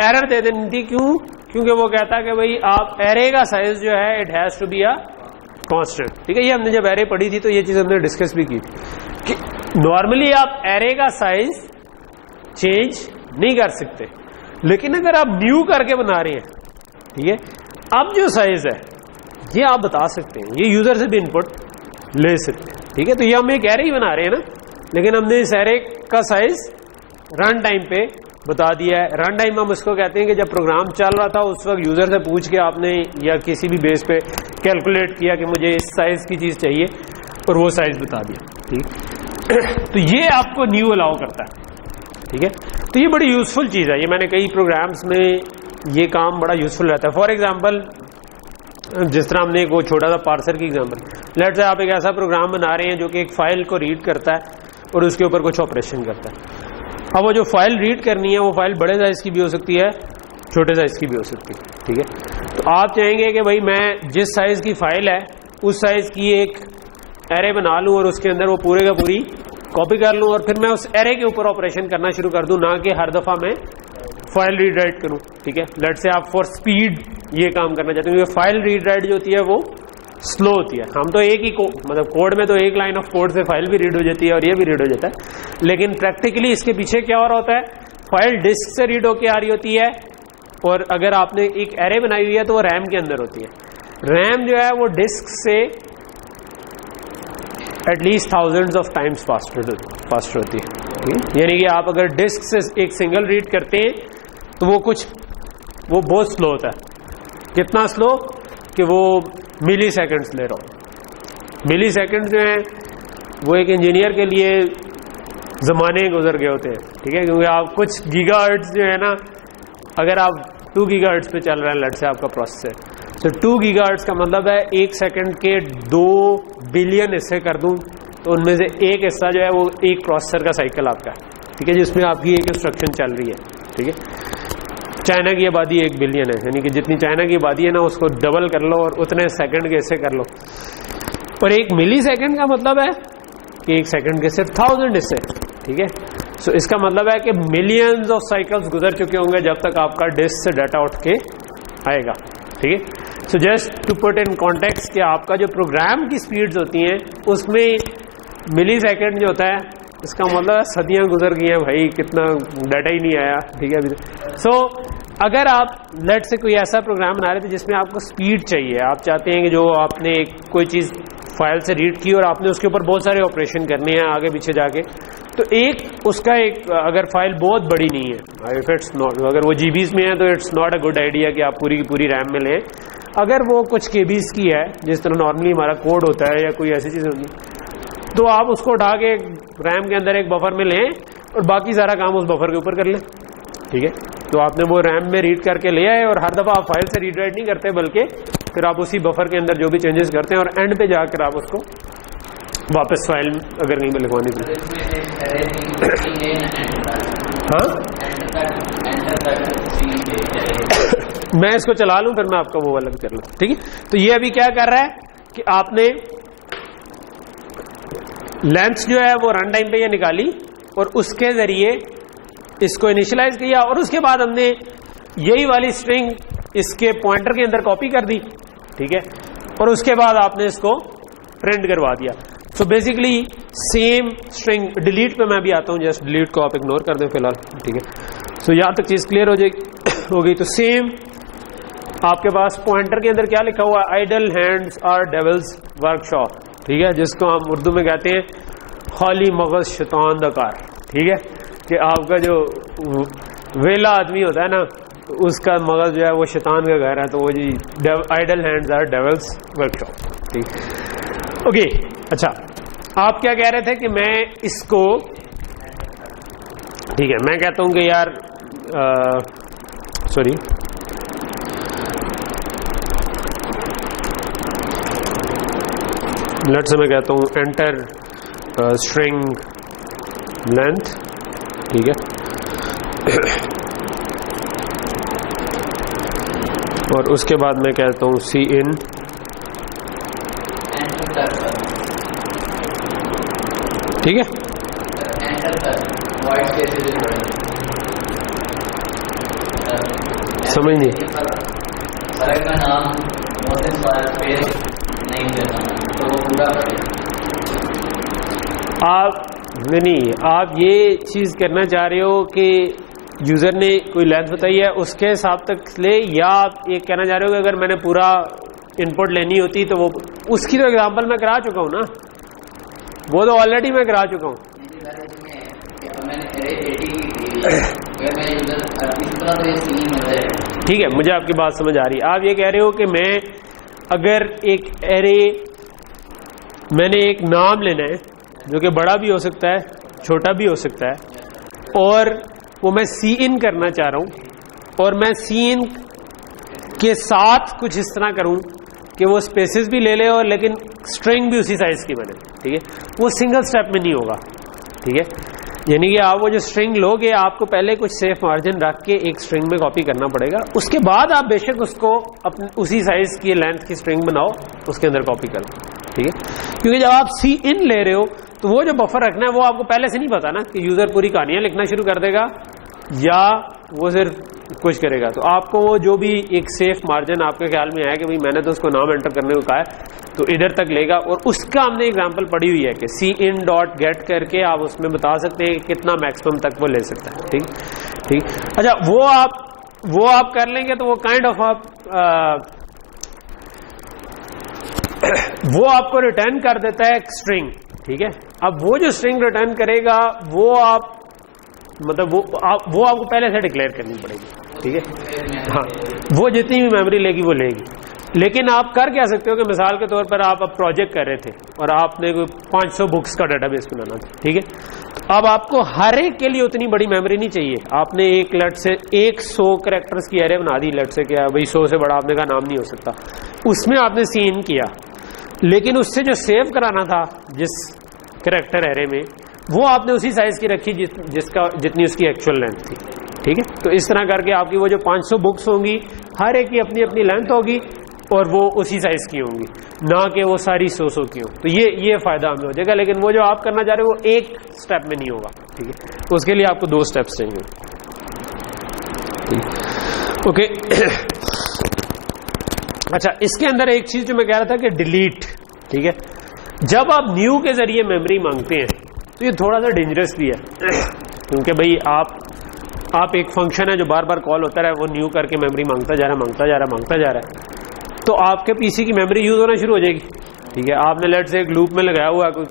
एरर दे देनी थी। क्यों? क्योंकि वो कहता कि भाई आप एरे का साइज जो है it has to be a constant, ठीक है। ये हमने जब एरे पढ़ी थी तो ये चीज हमने डिस्कस भी की कि नॉर्मली आप एरे का साइज चेंज नहीं कर सकते, लेकिन अगर आप न्यू करके बना रहे हैं, ठीक है, अब जो साइज है ये आप बता सकते हैं, ये यूजर से भी इनपुट ले सकते हैं, ठीक है। तो ये हम एक एरे ही बना रहे हैं ना, लेकिन हमने इस एरे का साइज रन टाइम पे बता दिया है। रन टाइम हम उसको कहते हैं कि जब प्रोग्राम चल रहा था उस वक्त यूजर से पूछ के आपने या किसी भी बेस पे कैलकुलेट किया कि मुझे इस साइज की चीज चाहिए और वो साइज बता दिया, ठीक। तो ये आपको न्यू अलाउ करता है, ठीक है। तो ये बड़ी यूजफुल चीज है, ये मैंने कई प्रोग्राम्स में ये काम बड़ा यूजफुल रहता है। फॉर एग्जाम्पल, जिस तरह हमने वो छोटा सा पार्सर की एग्जाम्पल, लेट्स से आप एक ऐसा प्रोग्राम बना रहे हैं जो कि एक फाइल को रीड करता है और उसके ऊपर कुछ ऑपरेशन करता है। अब वो जो फाइल रीड करनी है वो फाइल बड़े साइज की भी हो सकती है, छोटे साइज की भी हो सकती है, ठीक है। तो आप चाहेंगे कि भाई मैं जिस साइज की फाइल है उस साइज की एक एरे बना लूं और उसके अंदर वो पूरे का पूरी कॉपी कर लूं और फिर मैं उस एरे के ऊपर ऑपरेशन करना शुरू कर दूं, ना कि हर दफा मैं फाइल रीड राइट करूं, ठीक है। लेट्स से आप फॉर स्पीड ये काम करना चाहते हैं, क्योंकि फाइल रीड राइट जो होती है वो स्लो होती है। हम तो एक ही मतलब कोड में तो एक लाइन ऑफ कोड से फाइल भी रीड हो जाती है और ये भी रीड हो जाता है, लेकिन प्रैक्टिकली इसके पीछे क्या हो रहा होता है, फाइल डिस्क से रीड होके आ रही होती है और अगर आपने एक एरे बनाई हुई है तो वो रैम के अंदर होती है। रैम जो है वो डिस्क से at least thousands of times faster होती है, यानी कि आप अगर डिस्क से एक सिंगल रीड करते हैं तो वो बहुत स्लो होता है। कितना स्लो कि वो मिली सेकेंड्स ले रहा हूं। मिली सेकेंड्स जो है वो एक इंजीनियर के लिए जमाने गुजर गए होते हैं, ठीक है, क्योंकि आप कुछ गीगाहर्ट्ज जो है ना, अगर आप 2 गीगाहर्ट्ज पे चल रहे हैं लट से आपका प्रोसेसर, तो 2 गीगाहर्ट्ज का मतलब है 1 सेकंड के 2 बिलियन हिस्से कर दूं तो उनमें से एक हिस्सा जो है वो एक प्रोसेसर का साइकिल आपका है, ठीक है, जिसमें आपकी एक इंस्ट्रक्शन चल रही है, ठीक है। चाइना की आबादी 1 बिलियन है, यानी कि जितनी चाइना की आबादी है ना उसको डबल कर लो और उतने सेकंड के हिस्से कर लो। पर 1 मिली सेकंड का मतलब है कि 1 सेकंड के सिर्फ 1000 हिस्से, ठीक है। सो इसका मतलब है कि मिलियंस ऑफ साइकिल्स गुजर चुके होंगे जब तक आपका डिस्क से डाटा उठ के आएगा, ठीक है। So just to put in context कि आपका जो प्रोग्राम की स्पीड्स होती हैं उसमें मिली सेकेंड जो होता है, इसका मतलब सदियां गुजर गई हैं भाई, कितना डाटा ही नहीं आया, ठीक है। सो अगर आप लेट से कोई ऐसा प्रोग्राम बना रहे थे जिसमें आपको स्पीड चाहिए, आप चाहते हैं कि जो आपने कोई चीज़ फाइल से रीड की और आपने उसके ऊपर बहुत सारे ऑपरेशन करने हैं आगे पीछे जाके, तो एक उसका एक अगर फाइल बहुत बड़ी नहीं है, इफ इट्स नॉट, अगर वो जीबीज में है तो it's not a good idea कि आप पूरी की पूरी रैम में लें। अगर वो कुछ केबीज की है, जिस तरह नॉर्मली हमारा कोड होता है या कोई ऐसी चीज़ होती है, तो आप उसको उठा के रैम के अंदर एक बफर में लें और बाकी सारा काम उस बफर के ऊपर कर लें, ठीक है। तो आपने वो रैम में रीड करके ले आए और हर दफ़ा आप फाइल से रीड राइट नहीं करते, बल्कि फिर आप उसी बफर के अंदर जो भी चेंजेस करते हैं और एंड पे जाकर आप उसको वापस फाइल अगर कहीं पे लिखवानी थी। हाँ, मैं इसको चला लूं फिर मैं आपका वो वाला भी कर लूँ, ठीक है। तो ये अभी क्या कर रहा है कि आपने लेंथ जो है वो रन टाइम पे ये निकाली और उसके जरिए इसको इनिशियलाइज किया और उसके बाद हमने यही वाली स्ट्रिंग इसके पॉइंटर के अंदर कॉपी कर दी, ठीक है, और उसके बाद आपने इसको प्रिंट करवा दिया। So basically same string, delete पे मैं भी आता हूं, जस्ट डिलीट को आप इग्नोर कर दें फिलहाल, ठीक है। सो यहां तक चीज क्लियर हो जाएगी हो गई। तो सेम आपके पास पॉइंटर के अंदर क्या लिखा हुआ है, idle hands are devil's workshop, ठीक है, जिसको हम उर्दू में कहते हैं खाली मगज शैतान दा कार, ठीक है, कि आपका जो वेला आदमी होता है ना उसका मगज जो है वो शैतान का घर है, तो वो जी idle hands are devil's workshop, ठीक। ओके, अच्छा आप क्या कह रहे थे कि मैं इसको, ठीक है, मैं कहता हूं कि यार सॉरी लेट से मैं कहता हूं एंटर स्ट्रिंग लेंथ, ठीक है, और उसके बाद मैं कहता हूं सी इन, ठीक है, समझ नहीं आप नहीं, आप ये चीज करना चाह रहे हो कि यूजर ने कोई लेंथ बताई है उसके हिसाब तक ले, या आप ये कहना चाह रहे हो कि अगर मैंने पूरा इनपुट लेनी होती तो वो, उसकी तो एग्जांपल मैं करा चुका हूं ना, वो तो ऑलरेडी मैं करा चुका हूं। ठीक है, मुझे आपकी बात समझ आ रही है। आप ये कह रहे हो कि मैं अगर एक एरे, मैंने एक नाम लेना है जो कि बड़ा भी हो सकता है छोटा भी हो सकता है, और वो मैं सी इन करना चाह रहा हूं, और मैं सी इन के साथ कुछ इस तरह करूं कि वो स्पेसेस भी ले ले और लेकिन स्ट्रिंग भी उसी साइज की बने, ठीक है, वो सिंगल स्टेप में नहीं होगा, ठीक है। यानी कि आप वो जो स्ट्रिंग लोगे आपको पहले कुछ सेफ मार्जिन रख के एक स्ट्रिंग में कॉपी करना पड़ेगा, उसके बाद आप बेशक उसको अपने उसी साइज की लेंथ की स्ट्रिंग बनाओ, उसके अंदर कॉपी करो, ठीक है। क्योंकि जब आप सी इन ले रहे हो तो वो जो बफर रखना है वो आपको पहले से नहीं पता ना कि यूजर पूरी कहानियां लिखना शुरू कर देगा या वो सिर्फ कुछ करेगा। तो आपको वो जो भी एक सेफ मार्जिन आपके ख्याल में आया कि भाई मैंने तो उसको नाम एंटर करने को कहा है तो इधर तक लेगा, और उसका हमने एग्जांपल पढ़ी हुई है कि सी इन डॉट गेट करके आप उसमें बता सकते हैं कि कितना मैक्सिमम तक वो ले सकता है, ठीक ठीक। अच्छा, वो आप कर लेंगे तो वो काइंड ऑफ आप वो आपको रिटर्न कर देता है एक स्ट्रिंग, ठीक है। अब वो जो स्ट्रिंग रिटर्न करेगा वो आप मतलब वो आपको पहले से डिक्लेयर करनी पड़ेगी, ठीक है। हाँ, वो जितनी भी मेमोरी लेगी वो लेगी, लेकिन आप कर क्या सकते हो कि मिसाल के तौर पर आप अब प्रोजेक्ट कर रहे थे और आपने कोई 500 बुक्स का डेटाबेस बनाना था, ठीक है। अब आपको हर एक के लिए उतनी बड़ी मेमोरी नहीं चाहिए, आपने एक लेट से 100 कैरेक्टर्स की एरे बना दी, लेट से क्या भाई 100 से बड़ा आपने का नाम नहीं हो सकता, उसमें आपने सी इन किया, लेकिन उससे जो सेव कराना था जिस कैरेक्टर एरे में वो आपने उसी साइज की रखी जितनी उसकी एक्चुअल लेंथ थी, ठीक है। तो इस तरह करके आपकी वो जो 500 बुक्स होंगी हर एक की अपनी अपनी लेंथ होगी और वो उसी साइज की होंगी, ना कि वो सारी 100 की हो। तो ये फायदा हमें हो जाएगा, लेकिन वो जो आप करना चाह रहे हो वो एक स्टेप में नहीं होगा, ठीक है। तो उसके लिए आपको 2 स्टेप्स चाहिए, ओके। अच्छा, इसके अंदर एक चीज जो मैं कह रहा था कि डिलीट, ठीक है, जब आप न्यू के जरिए मेमोरी मांगते हैं तो ये थोड़ा सा डेंजरस भी है क्योंकि भाई आप एक फंक्शन है जो बार बार कॉल होता रहा है, वो न्यू करके मेमोरी मांगता जा रहा है, तो आपके पीसी की मेमोरी यूज होना शुरू हो जाएगी, ठीक है। आपने लेट से एक लूप में लगाया हुआ है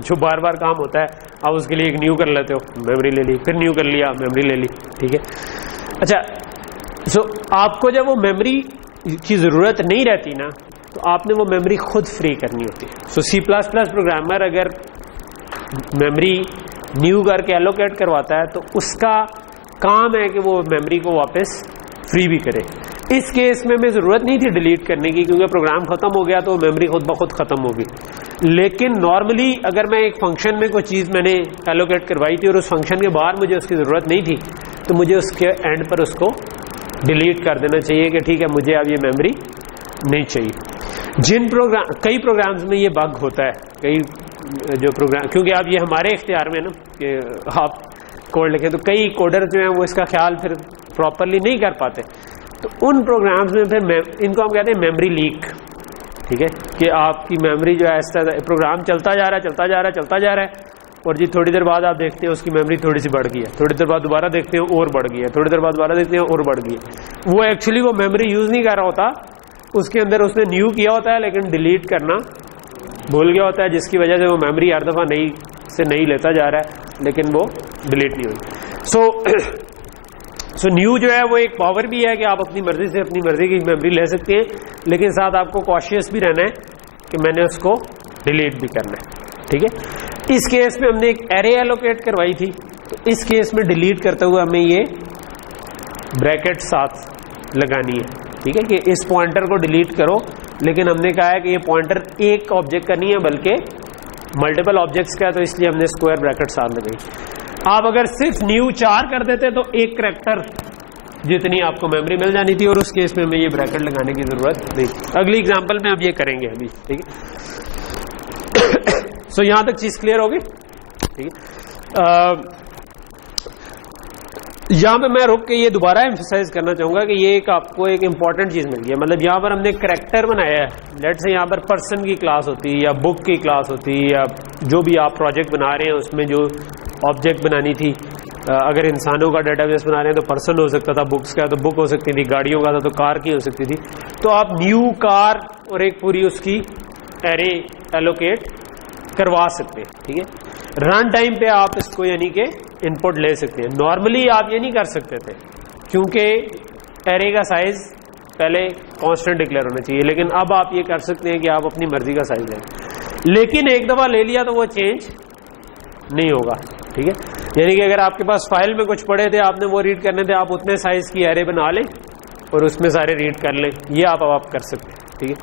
जो बार बार काम होता है, आप उसके लिए एक न्यू कर लेते हो, मेमोरी ले ली, फिर न्यू कर लिया, मेमोरी ले ली, ठीक है। अच्छा, सो आपको जब वो मेमोरी की जरूरत नहीं रहती ना, तो आपने वो मेमोरी खुद फ्री करनी होती है। सो C++ प्रोग्रामर अगर मेमोरी न्यू करके एलोकेट करवाता है तो उसका काम है कि वो मेमोरी को वापस फ्री भी करे। इस केस में हमें जरूरत नहीं थी डिलीट करने की, क्योंकि प्रोग्राम खत्म हो गया तो मेमोरी खुद ब खुद खत्म होगी। लेकिन नॉर्मली अगर मैं एक फंक्शन में कोई चीज मैंने एलोकेट करवाई थी और उस फंक्शन के बाहर मुझे उसकी जरूरत नहीं थी, तो मुझे उसके एंड पर उसको डिलीट कर देना चाहिए कि ठीक है, मुझे अब ये मेमोरी नहीं चाहिए। कई प्रोग्राम्स में ये बग होता है, कई जो प्रोग्राम, क्योंकि अब ये हमारे इख्तियार में ना कि आप कोड लिखें, तो कई कोडर जो हैं वो इसका ख्याल फिर प्रॉपरली नहीं कर पाते, तो उन प्रोग्राम्स में फिर इनको हम कहते हैं मेमोरी लीक, ठीक है, कि आपकी मेमोरी जो है इस तरह प्रोग्राम चलता जा रहा है और जी थोड़ी देर बाद आप देखते हैं उसकी मेमोरी थोड़ी सी बढ़ गई है, थोड़ी देर बाद दोबारा देखते हैं और बढ़ गई है, थोड़ी देर बाद दोबारा देखते हैं और बढ़ गई है। वो एक्चुअली वो मेमोरी यूज नहीं कर रहा होता, उसके अंदर उसने न्यू किया होता है लेकिन डिलीट करना भूल गया होता है, जिसकी वजह से वो मेमोरी हर दफा नई लेता जा रहा है लेकिन वो डिलीट नहीं हुई। सो न्यू जो है वो एक पावर भी है कि आप अपनी मर्जी से अपनी मर्जी की मेमोरी ले सकते हैं, लेकिन साथ आपको कॉशियस भी रहना है कि मैंने उसको डिलीट भी करना है, ठीक है। इस केस में हमने एक एरे एलोकेट करवाई थी, तो इस केस में डिलीट करते हुए हमें ये ब्रैकेट साथ लगानी है, ठीक है, कि इस पॉइंटर को डिलीट करो, लेकिन हमने कहा है कि ये पॉइंटर एक ऑब्जेक्ट का नहीं है बल्कि मल्टीपल ऑब्जेक्ट्स का है, तो इसलिए हमने स्क्वायर ब्रैकेट साथ लगाई। आप अगर सिर्फ न्यू 4 कर देते तो एक करैक्टर जितनी आपको मेमोरी मिल जानी थी, और उस केस में हमें ये ब्रैकेट लगाने की जरूरत नहीं। अगली एग्जांपल में अब ये करेंगे अभी, ठीक है। सो यहां तक चीज क्लियर होगी, ठीक है। यहां पे मैं रुक के ये दोबारा एम्फसाइज करना चाहूंगा कि ये एक आपको एक इंपॉर्टेंट चीज मिल गई है। मतलब यहां पर हमने करैक्टर बनाया है, लेट से यहां पर पर्सन की क्लास होती है या बुक की क्लास होती है, या जो भी आप प्रोजेक्ट बना रहे हैं उसमें जो ऑब्जेक्ट बनानी थी, अगर इंसानों का डेटाबेस बना रहे हैं तो पर्सन हो सकता था, बुक्स का तो बुक हो सकती थी, गाड़ियों का था तो कार की हो सकती थी। तो आप न्यू कार और एक पूरी उसकी एरे एलोकेट करवा सकते हैं, ठीक है। रन टाइम पे आप इसको यानी कि इनपुट ले सकते हैं। नॉर्मली आप ये नहीं कर सकते थे क्योंकि एरे का साइज पहले कांस्टेंट डिक्लेयर होना चाहिए, लेकिन अब आप ये कर सकते हैं कि आप अपनी मर्जी का साइज लें, लेकिन एक दफा ले लिया तो वो चेंज नहीं होगा, ठीक है। यानी कि अगर आपके पास फाइल में कुछ पड़े थे, आपने वो रीड करने थे, आप उतने साइज की एरे बना लें और उसमें सारे रीड कर लें, ये आप कर सकते हैं, ठीक है।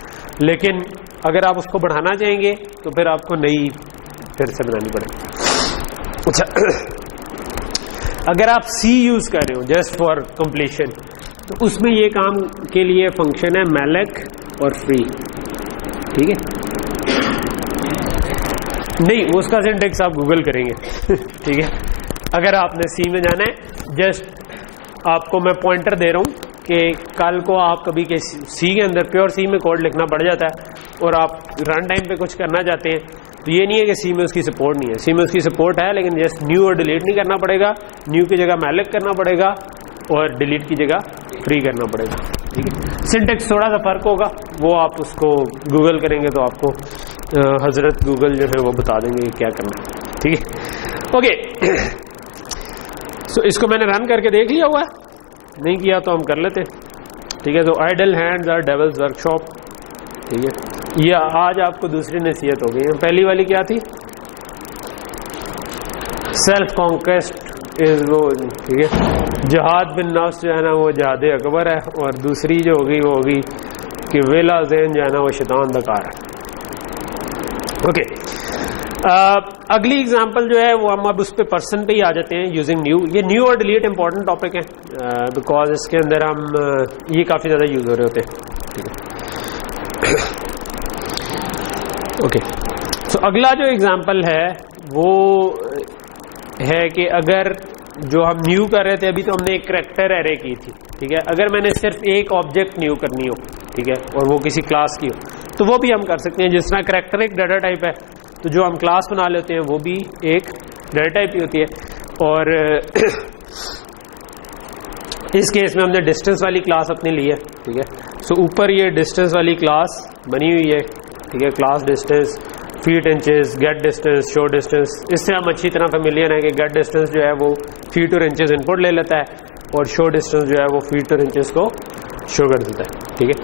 लेकिन अगर आप उसको बढ़ाना चाहेंगे तो फिर आपको नई फिर से बनानी पड़ेगी। अच्छा, अगर आप C यूज कर रहे हो जस्ट फॉर कंप्लीशन, तो उसमें ये काम के लिए फंक्शन है मैलेक और फ्री, ठीक है। नहीं, उसका सिंटेक्स आप गूगल करेंगे ठीक है। अगर आपने C में जाना है, जस्ट आपको मैं पॉइंटर दे रहा हूं कि कल को आप कभी के C के अंदर प्योर C में कोड लिखना पड़ जाता है और आप रन टाइम पे कुछ करना चाहते हैं, तो ये नहीं है कि C में उसकी सपोर्ट नहीं है, C में उसकी सपोर्ट है, लेकिन जस्ट न्यू और डिलीट नहीं करना पड़ेगा, न्यू की जगह मैलेक करना पड़ेगा और डिलीट की जगह फ्री करना पड़ेगा, ठीक है। सिंटेक्स थोड़ा सा फर्क होगा, वो आप उसको गूगल करेंगे तो आपको हजरत गूगल जो है वो बता देंगे क्या करना है, ठीक है। ओके, सो इसको मैंने रन करके देख लिया हुआ है, नहीं किया तो हम कर लेते, ठीक है। तो idle hands are devil's workshop, ठीक है। ये आज आपको दूसरी नसीहत हो गई है। पहली वाली क्या थी? सेल्फ कॉन्क्वेस्ट इज वो, ठीक है, जहाद बिन नफ्स जो है ना वो जहाद अकबर है, और दूसरी जो होगी वो होगी कि वेला ज़हन जो है ना वो शैतान दकार है। ओके, अगली एग्जांपल जो है वो हम अब उस पे पर्सन पे ही आ जाते हैं यूजिंग न्यू। ये न्यू और डिलीट इंपॉर्टेंट टॉपिक है बिकॉज इसके अंदर हम ये काफी ज्यादा यूज हो रहे होते हैं, ठीक है। ओके, सो अगला जो एग्जांपल है वो है कि अगर जो हम न्यू कर रहे थे, अभी तो हमने एक करैक्टर एरे की थी, ठीक है। अगर मैंने सिर्फ एक ऑब्जेक्ट न्यू करनी हो, ठीक है, और वो किसी क्लास की हो, तो वो भी हम कर सकते हैं। जिस तरह करैक्टर एक डाटा टाइप है, तो जो हम क्लास बना लेते हैं वो भी एक डाटा टाइप ही होती है। और इस केस में हमने डिस्टेंस वाली क्लास अपने ली है, ठीक है। सो ऊपर ये डिस्टेंस वाली क्लास बनी हुई है, ठीक है, class distance, feet inches, get distance, show distance. इससे हम अच्छी तरह फेमिलियर हैं कि गेट डिस्टेंस जो है वो फीट और इंचेस इनपुट ले लेता है और शो डिस्टेंस जो है वो फीट और इंचेस को शो कर देता है, ठीक है।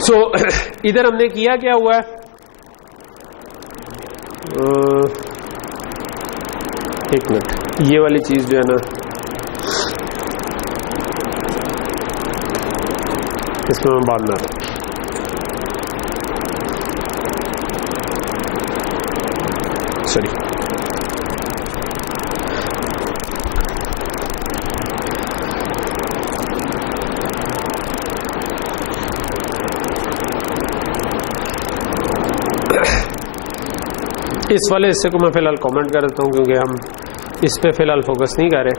सो इधर हमने किया क्या हुआ है, एक मिनट, ये वाली चीज जो है ना, इसमें मैं बात ना रहा, सॉरी, इस वाले हिस्से को मैं फिलहाल कमेंट कर देता हूं क्योंकि हम इस पे फिलहाल फोकस नहीं कर रहे।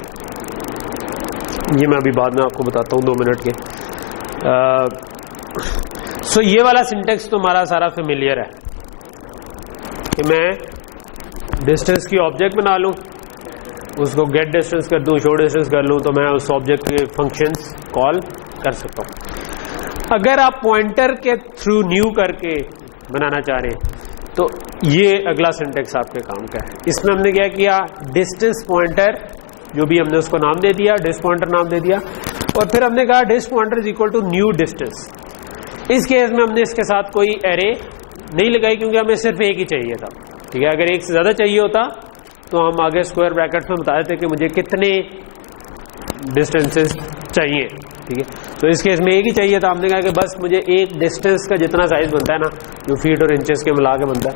ये मैं अभी बाद में आपको बताता हूं 2 मिनट के। सो ये वाला सिंटेक्स तो हमारा सारा फेमिलियर है कि मैं डिस्टेंस की ऑब्जेक्ट बना लूं, उसको गेट डिस्टेंस कर दूं, शो डिस्टेंस कर लूं, तो मैं उस ऑब्जेक्ट के फंक्शंस कॉल कर सकता हूं। अगर आप पॉइंटर के थ्रू न्यू करके बनाना चाह रहे हैं तो ये अगला सिंटेक्स आपके काम का है। इसमें हमने क्या किया, डिस्टेंस पॉइंटर, जो भी हमने उसको नाम दे दिया, डिस्ट पॉइंटर नाम दे दिया, और फिर हमने कहा dist pointer is equal to new distance. इस केस में हमने इसके साथ कोई एरे नहीं लगाई क्योंकि हमें सिर्फ एक ही चाहिए था, ठीक है। अगर एक से ज्यादा चाहिए होता तो हम आगे स्क्वायर ब्रैकेट में बता देते कि मुझे कितने डिस्टेंसेस चाहिए, ठीक है। तो इस केस में एक ही चाहिए था, हमने कहा कि बस मुझे एक डिस्टेंस का जितना साइज बनता है ना, जो फीट और इंचेस के मिला के बनता है,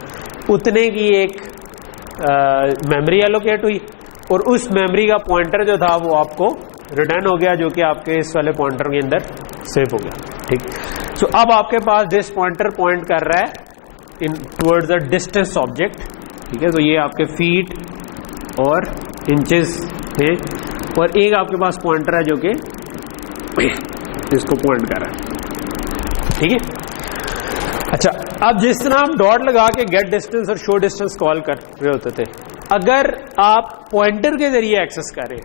उतने की एक मेमोरी एलोकेट हुई और उस मेमोरी का पॉइंटर जो था वो आपको रिटर्न हो गया, जो कि आपके इस वाले पॉइंटर के अंदर सेव हो गया, ठीक। सो अब आपके पास दिस पॉइंटर पॉइंट कर रहा है इन टुवर्ड्स द डिस्टेंस ऑब्जेक्ट, ठीक है। तो ये आपके फीट और इंचेस है और एक आपके पास पॉइंटर है जो कि इसको पॉइंट कर रहा है, ठीक है। अच्छा, अब जिस तरह हम डॉट लगा के गेट डिस्टेंस और शो डिस्टेंस कॉल कर रहे होते थे, अगर आप पॉइंटर के जरिए एक्सेस करें,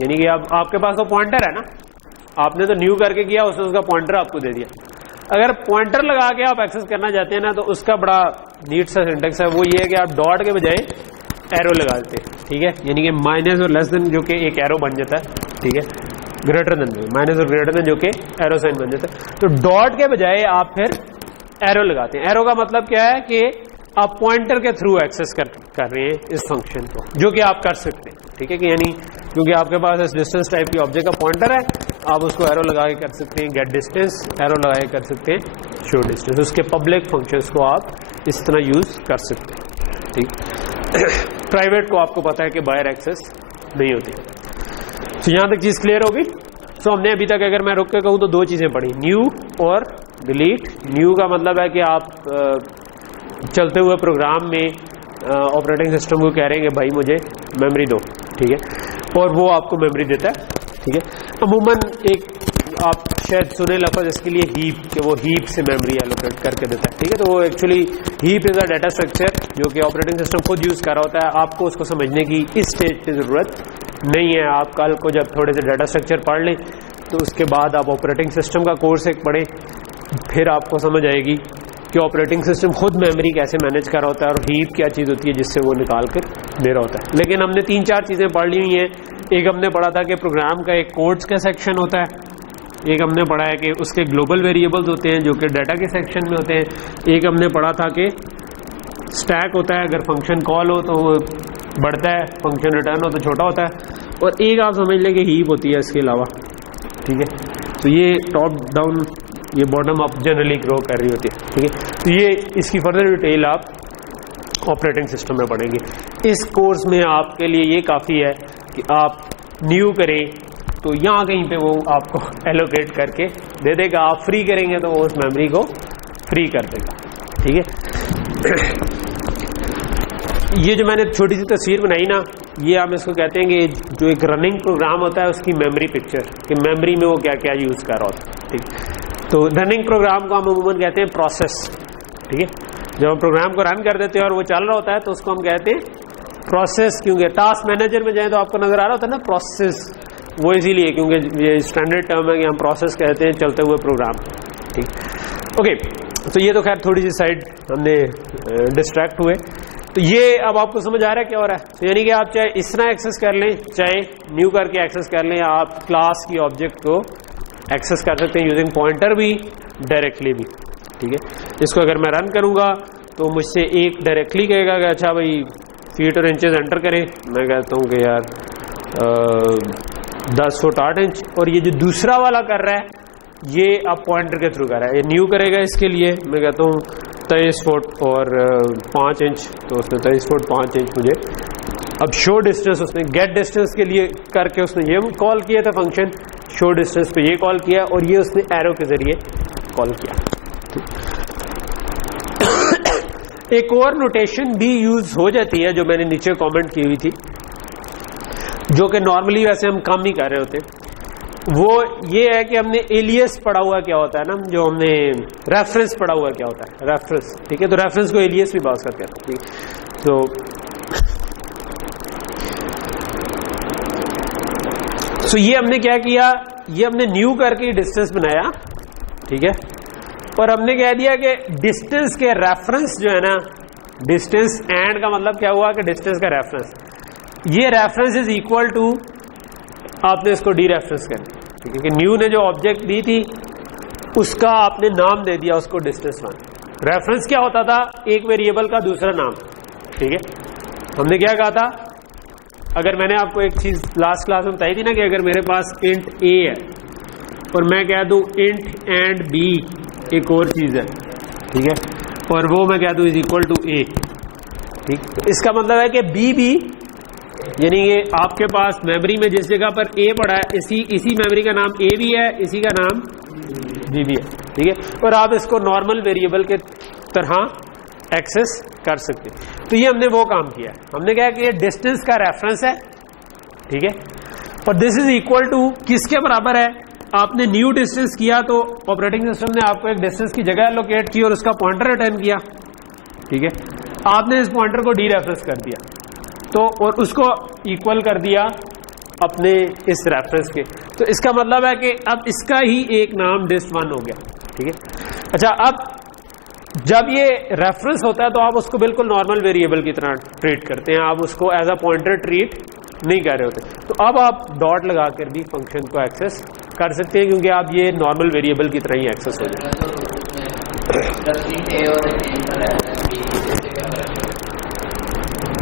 यानी कि अब आपके पास तो पॉइंटर है ना, आपने तो न्यू करके किया, उसने उसका पॉइंटर आपको दे दिया। अगर पॉइंटर लगा के आप एक्सेस करना चाहते हैं ना, तो उसका बड़ा नीट सा सिंटेक्स है, वो ये है कि आप डॉट के बजाय एरो लगा देते हैं, ठीक है। यानी कि माइनस और लेस देन जो कि एक एरो बन जाता है, ठीक है, ग्रेटर देन में माइनस और ग्रेटर देन जो कि एरो साइन बन जाता है। तो डॉट के बजाय आप फिर एरो लगाते हैं। एरो का मतलब क्या है कि आप पॉइंटर के थ्रू एक्सेस कर रहे हैं इस फंक्शन को, जो कि आप कर सकते हैं, ठीक है। कि यानी क्योंकि आपके पास इस डिस्टेंस टाइप की ऑब्जेक्ट का पॉइंटर है, आप उसको एरो लगा के कर सकते हैं गेट डिस्टेंस, एरो लगा के कर सकते हैं शो डिस्टेंस। उसके पब्लिक फंक्शंस को आप इस तरह यूज कर सकते हैं, ठीक। प्राइवेट को आपको पता है कि बाहर एक्सेस नहीं होती। तो यहां तक चीज क्लियर होगी। सो हमने अभी तक, अगर मैं रुक के कहूं तो 2 चीजें पढ़ी, न्यू और डिलीट। न्यू का मतलब है कि आप चलते हुए प्रोग्राम में ऑपरेटिंग सिस्टम को कह रहे हैं कि भाई मुझे मेमोरी दो, ठीक है, और वो आपको मेमोरी देता है, ठीक है। अमूमन एक आप शायद सुने लफ्ज इसके लिए हीप, कि वो हीप से मेमोरी एलोकेट करके देता है, ठीक है। तो वो actually heap is a data structure जो कि ऑपरेटिंग सिस्टम खुद यूज कर रहा होता है। आपको उसको समझने की इस स्टेज की जरूरत नहीं है। आप कल को जब थोड़े से डाटा स्ट्रक्चर पढ़ लें तो उसके बाद आप ऑपरेटिंग सिस्टम का कोर्स एक पढ़ें, फिर आपको समझ आएगी कि ऑपरेटिंग सिस्टम खुद मेमोरी कैसे मैनेज कर रहा होता है और हीप क्या चीज़ होती है जिससे वो निकाल कर दे रहा होता है। लेकिन हमने 3-4 चीज़ें पढ़ ली हुई हैं। एक हमने पढ़ा था कि प्रोग्राम का एक कोड्स का सेक्शन होता है, एक हमने पढ़ा है कि उसके ग्लोबल वेरिएबल्स होते हैं जो कि डाटा के सेक्शन में होते हैं, एक हमने पढ़ा था कि स्टैक होता है, अगर फंक्शन कॉल हो तो वो बढ़ता है, फंक्शन रिटर्न हो तो छोटा होता है, और एक आप समझ लें कि हीप होती है इसके अलावा, ठीक है। तो ये टॉप डाउन, ये बॉटम अप जनरली ग्रो कर रही होती है, ठीक है। तो ये इसकी फर्दर डिटेल आप ऑपरेटिंग सिस्टम में पढ़ेंगे। इस कोर्स में आपके लिए ये काफ़ी है कि आप न्यू करें तो यहाँ कहीं पे वो आपको एलोकेट करके दे देगा, आप फ्री करेंगे तो वो उस मेमोरी को फ्री कर देगा, ठीक है। ये जो मैंने छोटी सी तस्वीर बनाई ना, ये हम इसको कहते हैं कि जो एक रनिंग प्रोग्राम होता है उसकी मेमोरी पिक्चर, कि मेमोरी में वो क्या क्या यूज़ कर रहा होता है, ठीक। तो रनिंग प्रोग्राम को हम अमूमन कहते हैं प्रोसेस, ठीक है। जब हम प्रोग्राम को रन कर देते हैं और वो चल रहा होता है तो उसको हम कहते हैं प्रोसेस, क्योंकि टास्क मैनेजर में जाए तो आपको नजर आ रहा होता है ना प्रोसेस, वो इसीलिए क्योंकि ये स्टैंडर्ड टर्म है कि हम प्रोसेस कहते हैं चलते हुए प्रोग्राम, ठीक। ओके, तो ये तो खैर थोड़ी सी साइड हमने डिस्ट्रैक्ट हुए। तो ये अब आपको समझ आ रहा है क्या हो रहा है। तो यानी कि आप चाहे इस तरह एक्सेस कर लें, चाहे न्यू करके एक्सेस कर लें, आप क्लास की ऑब्जेक्ट को एक्सेस कर सकते हैं यूजिंग पॉइंटर भी, डायरेक्टली भी, ठीक है। इसको अगर मैं रन करूंगा तो मुझसे एक डायरेक्टली कहेगा कि अच्छा भाई फीट और इंचेस एंटर करें, मैं कहता हूँ कि यार 10 फुट 8 इंच, और ये जो दूसरा वाला कर रहा है ये अब पॉइंटर के थ्रू कर रहा है, ये न्यू करेगा इसके लिए मैं कहता हूँ 23 फुट और 5 इंच, तो उसने 23 फुट 5 इंच मुझे अब शो डिस्टेंस, उसने गेट डिस्टेंस के लिए करके उसने ये कॉल किया था फंक्शन शो डिस्टेंस पे, ये कॉल किया और ये उसने एरो के जरिए कॉल किया। एक और नोटेशन भी यूज हो जाती है जो मैंने नीचे कमेंट की हुई थी, जो कि नॉर्मली वैसे हम कम ही कर रहे होते, वो ये है कि हमने एलियस पढ़ा हुआ क्या होता है ना, जो हमने रेफरेंस पढ़ा हुआ क्या होता है, रेफरेंस, ठीक है। तो रेफरेंस को एलियस भी बात करते हैं, ठीक। तो ये हमने क्या किया, ये हमने न्यू करके डिस्टेंस बनाया, ठीक है। और हमने कह दिया कि डिस्टेंस के रेफरेंस जो है ना, डिस्टेंस एंड का मतलब क्या हुआ कि डिस्टेंस का रेफरेंस, ये रेफरेंस इज इक्वल टू, आपने इसको डी रेफरेंस कर दिया, ठीक है। कि न्यू ने जो ऑब्जेक्ट दी थी उसका आपने नाम दे दिया उसको डिस्टेंस 1। रेफरेंस क्या होता था, एक वेरिएबल का दूसरा नाम, ठीक है। हमने क्या कहा था, अगर मैंने आपको एक चीज लास्ट क्लास में बताई थी ना कि अगर मेरे पास इंट ए है और मैं कह दूं इंट एंड बी एक और चीज है, ठीक है, और वो मैं कह दूं इज इक्वल टू ए, ठीक। तो इसका मतलब है कि बी भी, यानी ये आपके पास मेमोरी में जिस जगह पर ए पड़ा है इसी मेमोरी का नाम ए भी है, इसी का नाम बी भी है, ठीक है। और आप इसको नॉर्मल वेरिएबल के तरह एक्सेस कर सकते हैं। तो ये हमने वो काम किया, हमने क्या किया, डिस्टेंस का रेफरेंस है, ठीक है, और दिस इज इक्वल टू किसके बराबर है, आपने न्यू डिस्टेंस किया तो ऑपरेटिंग सिस्टम ने आपको एक डिस्टेंस की जगह एलोकेट की और उसका पॉइंटर रिटर्न किया, ठीक है। आपने इस पॉइंटर को डी रेफरेंस कर दिया तो, और उसको इक्वल कर दिया अपने इस रेफरेंस के, तो इसका मतलब है कि अब इसका ही एक नाम dist1 हो गया, ठीक है। अच्छा, अब जब ये रेफरेंस होता है तो आप उसको बिल्कुल नॉर्मल वेरिएबल की तरह ट्रीट करते हैं, आप उसको एज अ पॉइंटर ट्रीट नहीं कर रहे होते। तो अब आप डॉट लगाकर भी फंक्शन को एक्सेस कर सकते हैं, क्योंकि आप ये नॉर्मल वेरिएबल की तरह ही एक्सेस हो जाए।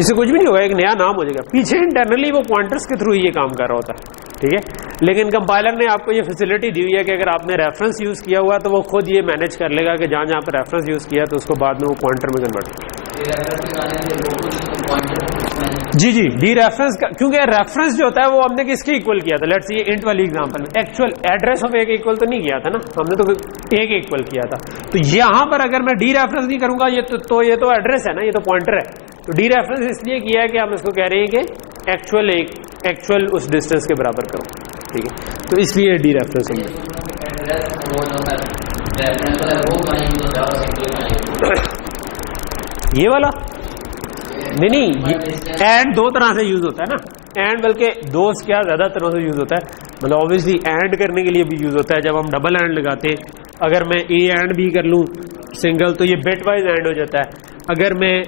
इससे कुछ भी नहीं होगा, एक नया नाम हो जाएगा, पीछे इंटरनली वो पॉइंटर्स के थ्रू ये काम कर रहा होता है, ठीक है। लेकिन कंपाइलर ने आपको ये फैसिलिटी दी हुई है कि अगर आपने रेफरेंस यूज किया हुआ तो वो खुद ये मैनेज कर लेगा कि जहां जहां पर रेफरेंस यूज किया तो उसको बाद में वो पॉइंटर में कन्वर्ट। जी जी, डी रेफरेंस का, क्योंकि रेफरेंस जो होता है वो हमने किसके इक्वल किया था, लेट्स ये इंट वाली एग्जांपल में एक्चुअल एड्रेस ऑफ एक इक्वल तो नहीं किया था ना, हमने तो एक इक्वल किया था। तो यहां पर अगर मैं डी रेफरेंस नहीं करूंगा ये तो एड्रेस है ना, ये तो पॉइंटर है। तो डी रेफरेंस इसलिए किया है कि हम इसको कह रहे हैं कि एक्चुअल उस डिस्टेंस के बराबर करो, ठीक है। तो इसलिए डी रेफरेंस ये वाला नहीं, एंड दो तरह से यूज होता है ना, एंड बल्कि दो क्या ज्यादा तरह से यूज होता है। मतलब ऑब्वियसली एंड करने के लिए भी यूज होता है, जब हम डबल एंड लगाते हैं, अगर मैं ए एंड बी कर लूं सिंगल तो ये बिट वाइज एंड हो जाता है, अगर मैं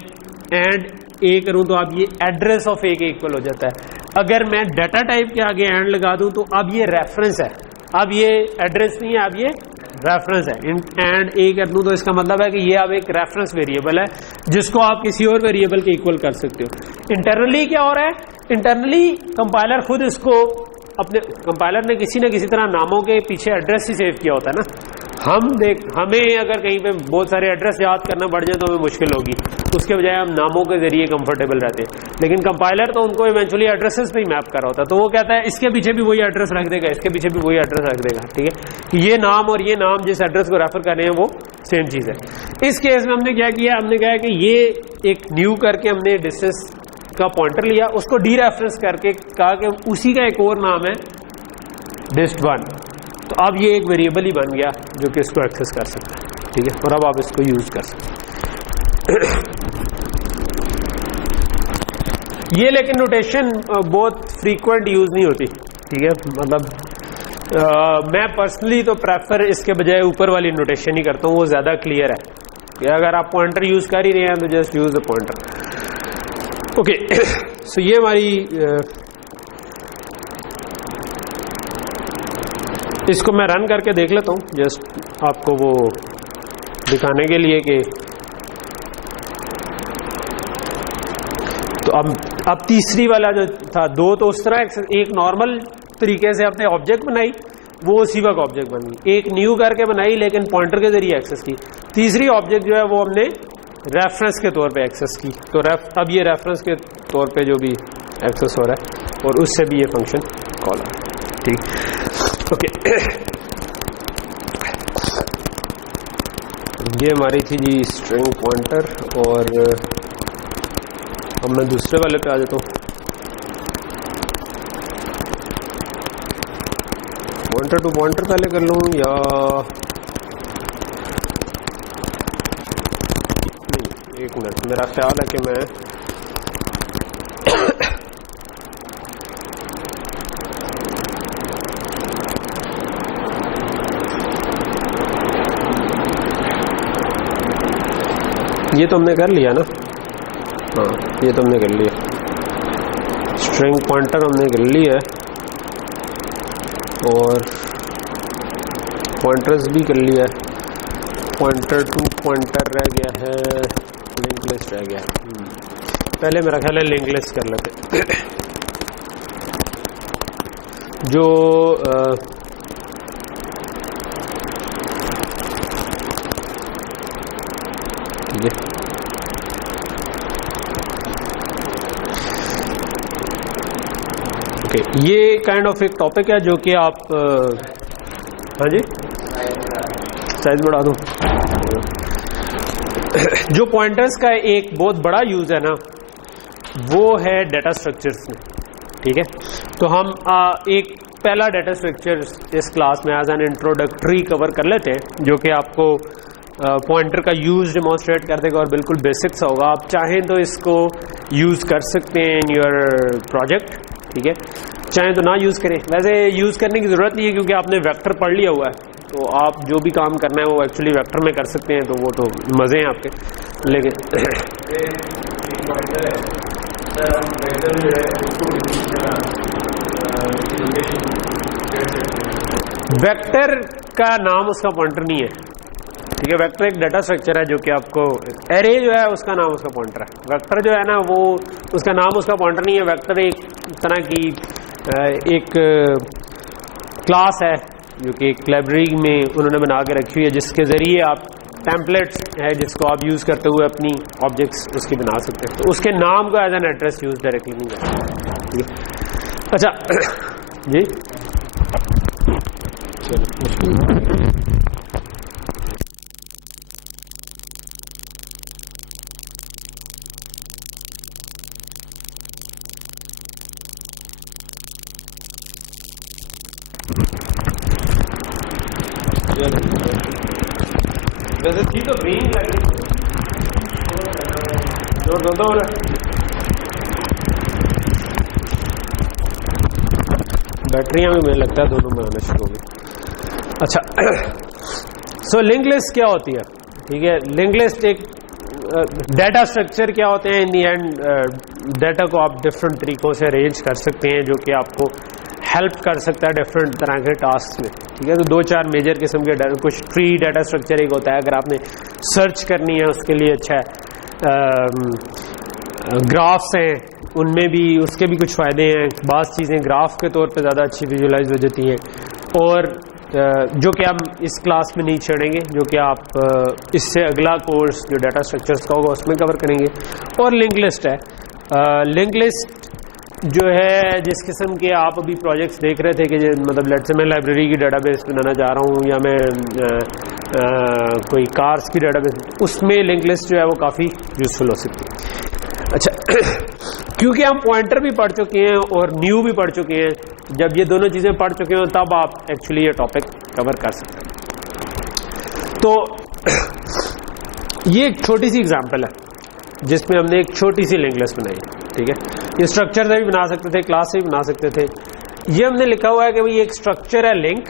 एंड ए करूं तो अब ये एड्रेस ऑफ ए के इक्वल हो जाता है। अगर मैं डाटा टाइप के आगे एंड लगा दूं तो अब ये रेफरेंस है, अब ये एड्रेस नहीं है, अब ये रेफरेंस है। एंड ए कर दूं तो इसका मतलब है कि ये अब एक रेफरेंस वेरिएबल है जिसको आप किसी और वेरिएबल के इक्वल कर सकते हो। इंटरनली क्या हो रहा है, इंटरनली कंपाइलर खुद इसको अपने, कंपाइलर ने किसी न किसी तरह नामों के पीछे एड्रेस ही सेव किया होता है ना। हमें अगर कहीं पे बहुत सारे एड्रेस याद करना पड़ जाए तो हमें मुश्किल होगी, उसके बजाय हम नामों के जरिए कंफर्टेबल रहते हैं। लेकिन कंपाइलर तो उनको इवेंचुअली एड्रेसेस पे ही मैप कर रहा होता है, तो वो कहता है इसके पीछे भी वही एड्रेस रख देगा, इसके पीछे भी वही एड्रेस रख देगा, ठीक है। कि ये नाम और ये नाम जिस एड्रेस को रेफर कर रहे हैं वो सेम चीज है। इस केस में हमने क्या किया, हमने कहा कि ये एक न्यू करके हमने डिस्टेंस का पॉइंटर लिया, उसको डी रेफरेंस करके कहा कि उसी का एक और नाम है dist1, तो अब ये एक वेरिएबल ही बन गया जो कि इसको एक्सेस कर सकता है, ठीक है, और अब आप इसको यूज कर सकते हैं। ये लेकिन नोटेशन बहुत फ्रीक्वेंट यूज नहीं होती, ठीक है, मतलब मैं पर्सनली तो प्रेफर इसके बजाय ऊपर वाली नोटेशन ही करता हूँ, वो ज्यादा क्लियर है कि अगर आप पॉइंटर यूज कर ही रहे हैं तो just use the pointer. Okay, so ये हमारी इसको मैं रन करके देख लेता हूँ जस्ट आपको वो दिखाने के लिए कि तो अब तीसरी वाला जो था, दो तो उस तरह एक नॉर्मल तरीके से अपने ऑब्जेक्ट बनाई, वो उसी वक्त ऑब्जेक्ट बन गई, एक न्यू करके बनाई लेकिन पॉइंटर के जरिए एक्सेस की, तीसरी ऑब्जेक्ट जो है वो हमने रेफरेंस के तौर पे एक्सेस की। तो अब ये रेफरेंस के तौर पे जो भी एक्सेस हो रहा है और उससे भी ये फंक्शन कॉल है, ठीक। ओके, ये हमारी थी जी स्ट्रिंग पॉइंटर, और अब मैं दूसरे वाले पे आ जाता हूँ। पॉइंटर टू पॉइंटर पहले कर लूँ या नहीं, एक मिनट, मेरा ख्याल है कि मैं ये तो हमने कर लिया ना, हाँ ये तो हमने कर लिया, स्ट्रिंग पॉइंटर हमने कर लिया है और पॉइंटर्स भी कर लिया है, पॉइंटर टू पॉइंटर रह गया है, लिंक लिस्ट रह गया है। पहले मेरा ख्याल है लिंक लिस्ट कर लेते जो ये काइंड ऑफ एक टॉपिक है जो कि आप हाँ जी साइज बढ़ा दूं। जो पॉइंटर्स का एक बहुत बड़ा यूज है ना, वो है डाटा स्ट्रक्चर्स में, ठीक है। तो हम एक पहला डाटा स्ट्रक्चर इस क्लास में एज एन इंट्रोडक्टरी कवर कर लेते हैं, जो कि आपको पॉइंटर का यूज डेमोन्स्ट्रेट कर देगा और बिल्कुल बेसिक सा होगा। आप चाहें तो इसको यूज कर सकते हैं इन योर प्रोजेक्ट, ठीक है, चाहें तो ना यूज करें। वैसे यूज करने की जरूरत नहीं है क्योंकि आपने वेक्टर पढ़ लिया हुआ है, तो आप जो भी काम करना है वो एक्चुअली वेक्टर में कर सकते हैं, तो वो तो मजे हैं आपके। लेकिन वेक्टर का नाम उसका पॉइंटर नहीं है, ठीक है। वेक्टर एक डाटा स्ट्रक्चर है जो कि आपको, एरे जो है उसका नाम उसका पॉइंटर है, वेक्टर जो है ना वो उसका नाम उसका पॉइंटर नहीं है। वेक्टर एक तरह की एक क्लास है जो कि एक लाइब्रेरी में उन्होंने बना के रखी हुई है, जिसके जरिए आप टेम्पलेट्स है जिसको आप यूज करते हुए अपनी ऑब्जेक्ट्स उसकी बना सकते हैं। तो उसके नाम को as an address use directly नहीं करते, ठीक है। अच्छा जी वैसे थी तो ग्रीन लगी, जोर दो बैटरियां भी मुझे लगता है दोनों में आना शुरू हो गई। अच्छा, सो लिंक लिस्ट क्या होती है, ठीक है। लिंक लिस्ट एक डाटा स्ट्रक्चर क्या होते हैं, इन दी एंड डाटा को आप डिफरेंट तरीकों से अरेंज कर सकते हैं, जो कि आपको हेल्प कर सकता है डिफरेंट तरह के टास्क में, ठीक है। तो दो चार मेजर किस्म के डाटा, कुछ ट्री डाटा स्ट्रक्चर एक होता है, अगर आपने सर्च करनी है उसके लिए अच्छा है। ग्राफ्स हैं, उनमें भी उसके भी कुछ फ़ायदे हैं, बाज़ चीज़ें ग्राफ के तौर पे ज़्यादा अच्छी विजुलाइज हो जाती हैं, और जो कि हम इस क्लास में नहीं छोड़ेंगे, जो कि आप इससे अगला कोर्स जो डाटा स्ट्रक्चर्स का होगा उसमें कवर करेंगे। और लिंक लिस्ट है, लिंक लिस्ट जो है जिस किस्म के आप अभी प्रोजेक्ट्स देख रहे थे कि मतलब लेट्स से मैं लाइब्रेरी की डाटाबेस बनाना चाह रहा हूँ या मैं कोई कार्स की डाटाबेस, उसमें लिंक लिस्ट जो है वो काफ़ी यूजफुल हो सकती है। अच्छा क्योंकि हम पॉइंटर भी पढ़ चुके हैं और न्यू भी पढ़ चुके हैं, जब ये दोनों चीजें पढ़ चुके हो तब आप एक्चुअली ये टॉपिक कवर कर सकते हैं। तो ये एक छोटी सी एग्जांपल है जिसमें हमने एक छोटी सी लिंक लिस्ट बनाई है, ठीक है। ये स्ट्रक्चर से भी बना सकते थे, क्लास से भी बना सकते थे। ये हमने लिखा हुआ है कि भाई एक स्ट्रक्चर है लिंक,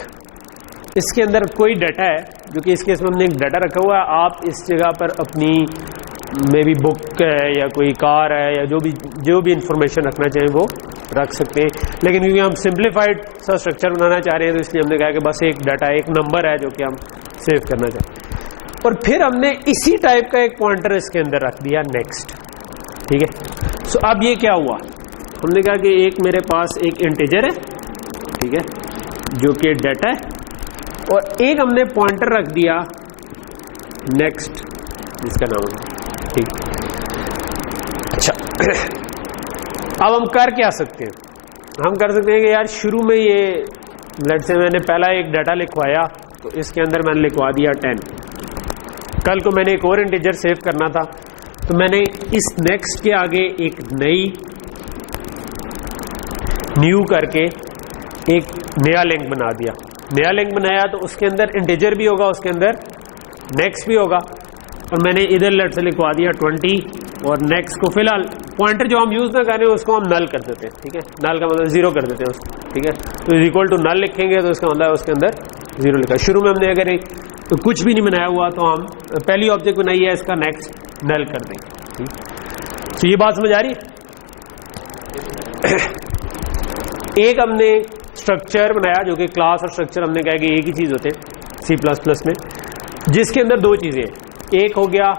इसके अंदर कोई डाटा है, जो कि इस केस में हमने एक डाटा रखा हुआ है। आप इस जगह पर अपनी मे बी बुक है या कोई कार है या जो भी इंफॉर्मेशन रखना चाहें वो रख सकते हैं, लेकिन क्योंकि हम सिंप्लीफाइड सा स्ट्रक्चर बनाना चाह रहे हैं तो इसलिए हमने कहा कि बस एक डाटा, एक नंबर है जो कि हम सेव करना चाहते हैं। और फिर हमने इसी टाइप का एक पॉइंटर इसके अंदर रख दिया नेक्स्ट, ठीक है। सो अब ये क्या हुआ, हमने कहा कि एक मेरे पास एक इंटीजर है, ठीक है, जो कि डाटा है, और एक हमने पॉइंटर रख दिया नेक्स्ट जिसका नाम है, ठीक। अच्छा अब हम कर क्या सकते हैं, हम कर सकते हैं कि यार शुरू में ये लेट्स से मैंने पहला एक डाटा लिखवाया तो इसके अंदर मैंने लिखवा दिया 10। कल को मैंने एक और इंटीजर सेव करना था तो मैंने इस नेक्स्ट के आगे एक न्यू करके एक नया लिंक बना दिया। नया लिंक बनाया तो उसके अंदर इंटीजर भी होगा, उसके अंदर नेक्स्ट भी होगा, और मैंने इधर लेट से लिखवा दिया 20 और नेक्स्ट को फिलहाल पॉइंटर जो हम यूज ना करें उसको हम नल कर देते हैं, ठीक है। नल का मतलब 0 कर देते हैं उसको, ठीक है। तो इक्वल टू नल लिखेंगे तो इसका मतलब उसके अंदर 0 लिखा। शुरू में हमने अगर तो कुछ भी नहीं बनाया हुआ तो हम पहली ऑब्जेक्ट बनाई है, इसका नेक्स्ट नल कर देंगे, ठीक। तो ये बात समझ आ रही है। एक हमने स्ट्रक्चर बनाया जो कि क्लास और स्ट्रक्चर हमने कहा कि एक ही चीज होते हैं C++ में, जिसके अंदर दो चीजें हैं, एक हो गया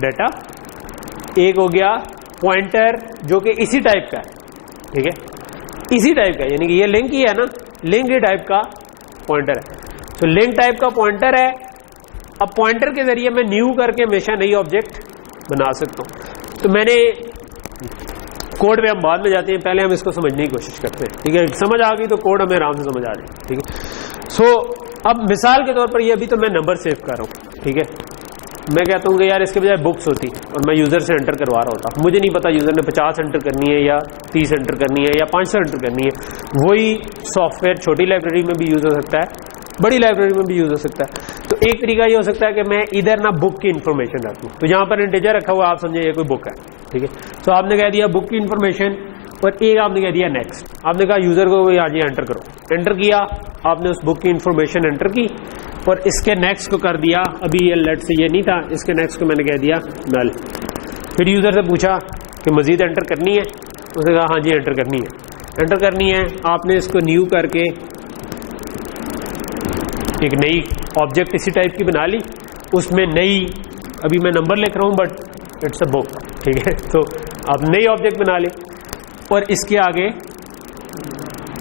डाटा, एक हो गया पॉइंटर जो कि इसी टाइप का है, ठीक है, इसी टाइप का, यानी कि ये लिंक ही है ना, लिंक ही टाइप का पॉइंटर है। तो लिंक टाइप का पॉइंटर है। अब पॉइंटर के जरिए मैं न्यू करके हमेशा नई ऑब्जेक्ट बना सकता हूं। तो मैंने कोड में हम बाद में जाते हैं, पहले हम इसको समझने की कोशिश करते हैं, ठीक है। समझ आ गई तो कोड हमें आराम से समझ आ जाए, ठीक है। सो अब मिसाल के तौर पर ये अभी तो मैं नंबर सेव कर रहा हूं, ठीक है। मैं कहता हूं कि यार इसके बजाय बुक्स होती और मैं यूजर से एंटर करवा रहा होता, मुझे नहीं पता यूजर ने 50 एंटर करनी है या 30 एंटर करनी है या 500 एंटर करनी है। वही सॉफ्टवेयर छोटी लाइब्रेरी में भी यूज हो सकता है, बड़ी लाइब्रेरी में भी यूज हो सकता है। तो एक तरीका ये हो सकता है कि मैं इधर ना बुक की इंफॉर्मेशन रखूं, तो यहां पर इंटीजर रखा हुआ, आप समझे ये कोई बुक है, ठीक है। तो आपने कह दिया बुक की इंफॉर्मेशन और एक आपने कह दिया नेक्स्ट। आपने कहा यूजर को आज एंटर करो, एंटर किया आपने उस बुक की इंफॉर्मेशन एंटर की और इसके नेक्स्ट को कर दिया, अभी ये लेट से ये नहीं था, इसके नेक्स्ट को मैंने कह दिया नल। फिर यूजर से पूछा कि मजीद एंटर करनी है, उसने कहा हाँ जी एंटर करनी है, एंटर करनी है। आपने इसको न्यू करके एक नई ऑब्जेक्ट इसी टाइप की बना ली, उसमें नई, अभी मैं नंबर लिख रहा हूं बट इट्स अ बुक, ठीक है। तो आप नई ऑब्जेक्ट बना ली और इसके आगे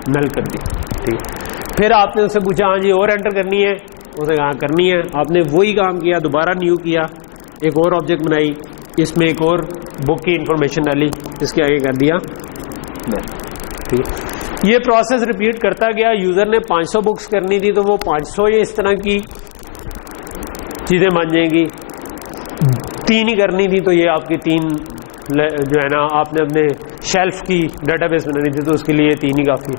नल कर दी, ठीक है। फिर आपने उससे पूछा हाँ जी और एंटर करनी है, उसने कहा करनी है। आपने वही काम किया, दोबारा न्यू किया, एक और ऑब्जेक्ट बनाई, इसमें एक और बुक की इंफॉर्मेशन डाली, इसके आगे कर दिया नल, ठीक है। ये प्रोसेस रिपीट करता गया। यूजर ने 500 बुक्स करनी थी तो वो 500 ये इस तरह की चीजें बन जाएंगी। 3 ही करनी थी तो ये आपकी 3 जो है ना, आपने अपने शेल्फ की डेटाबेस बनानी थी तो उसके लिए 3 ही काफी।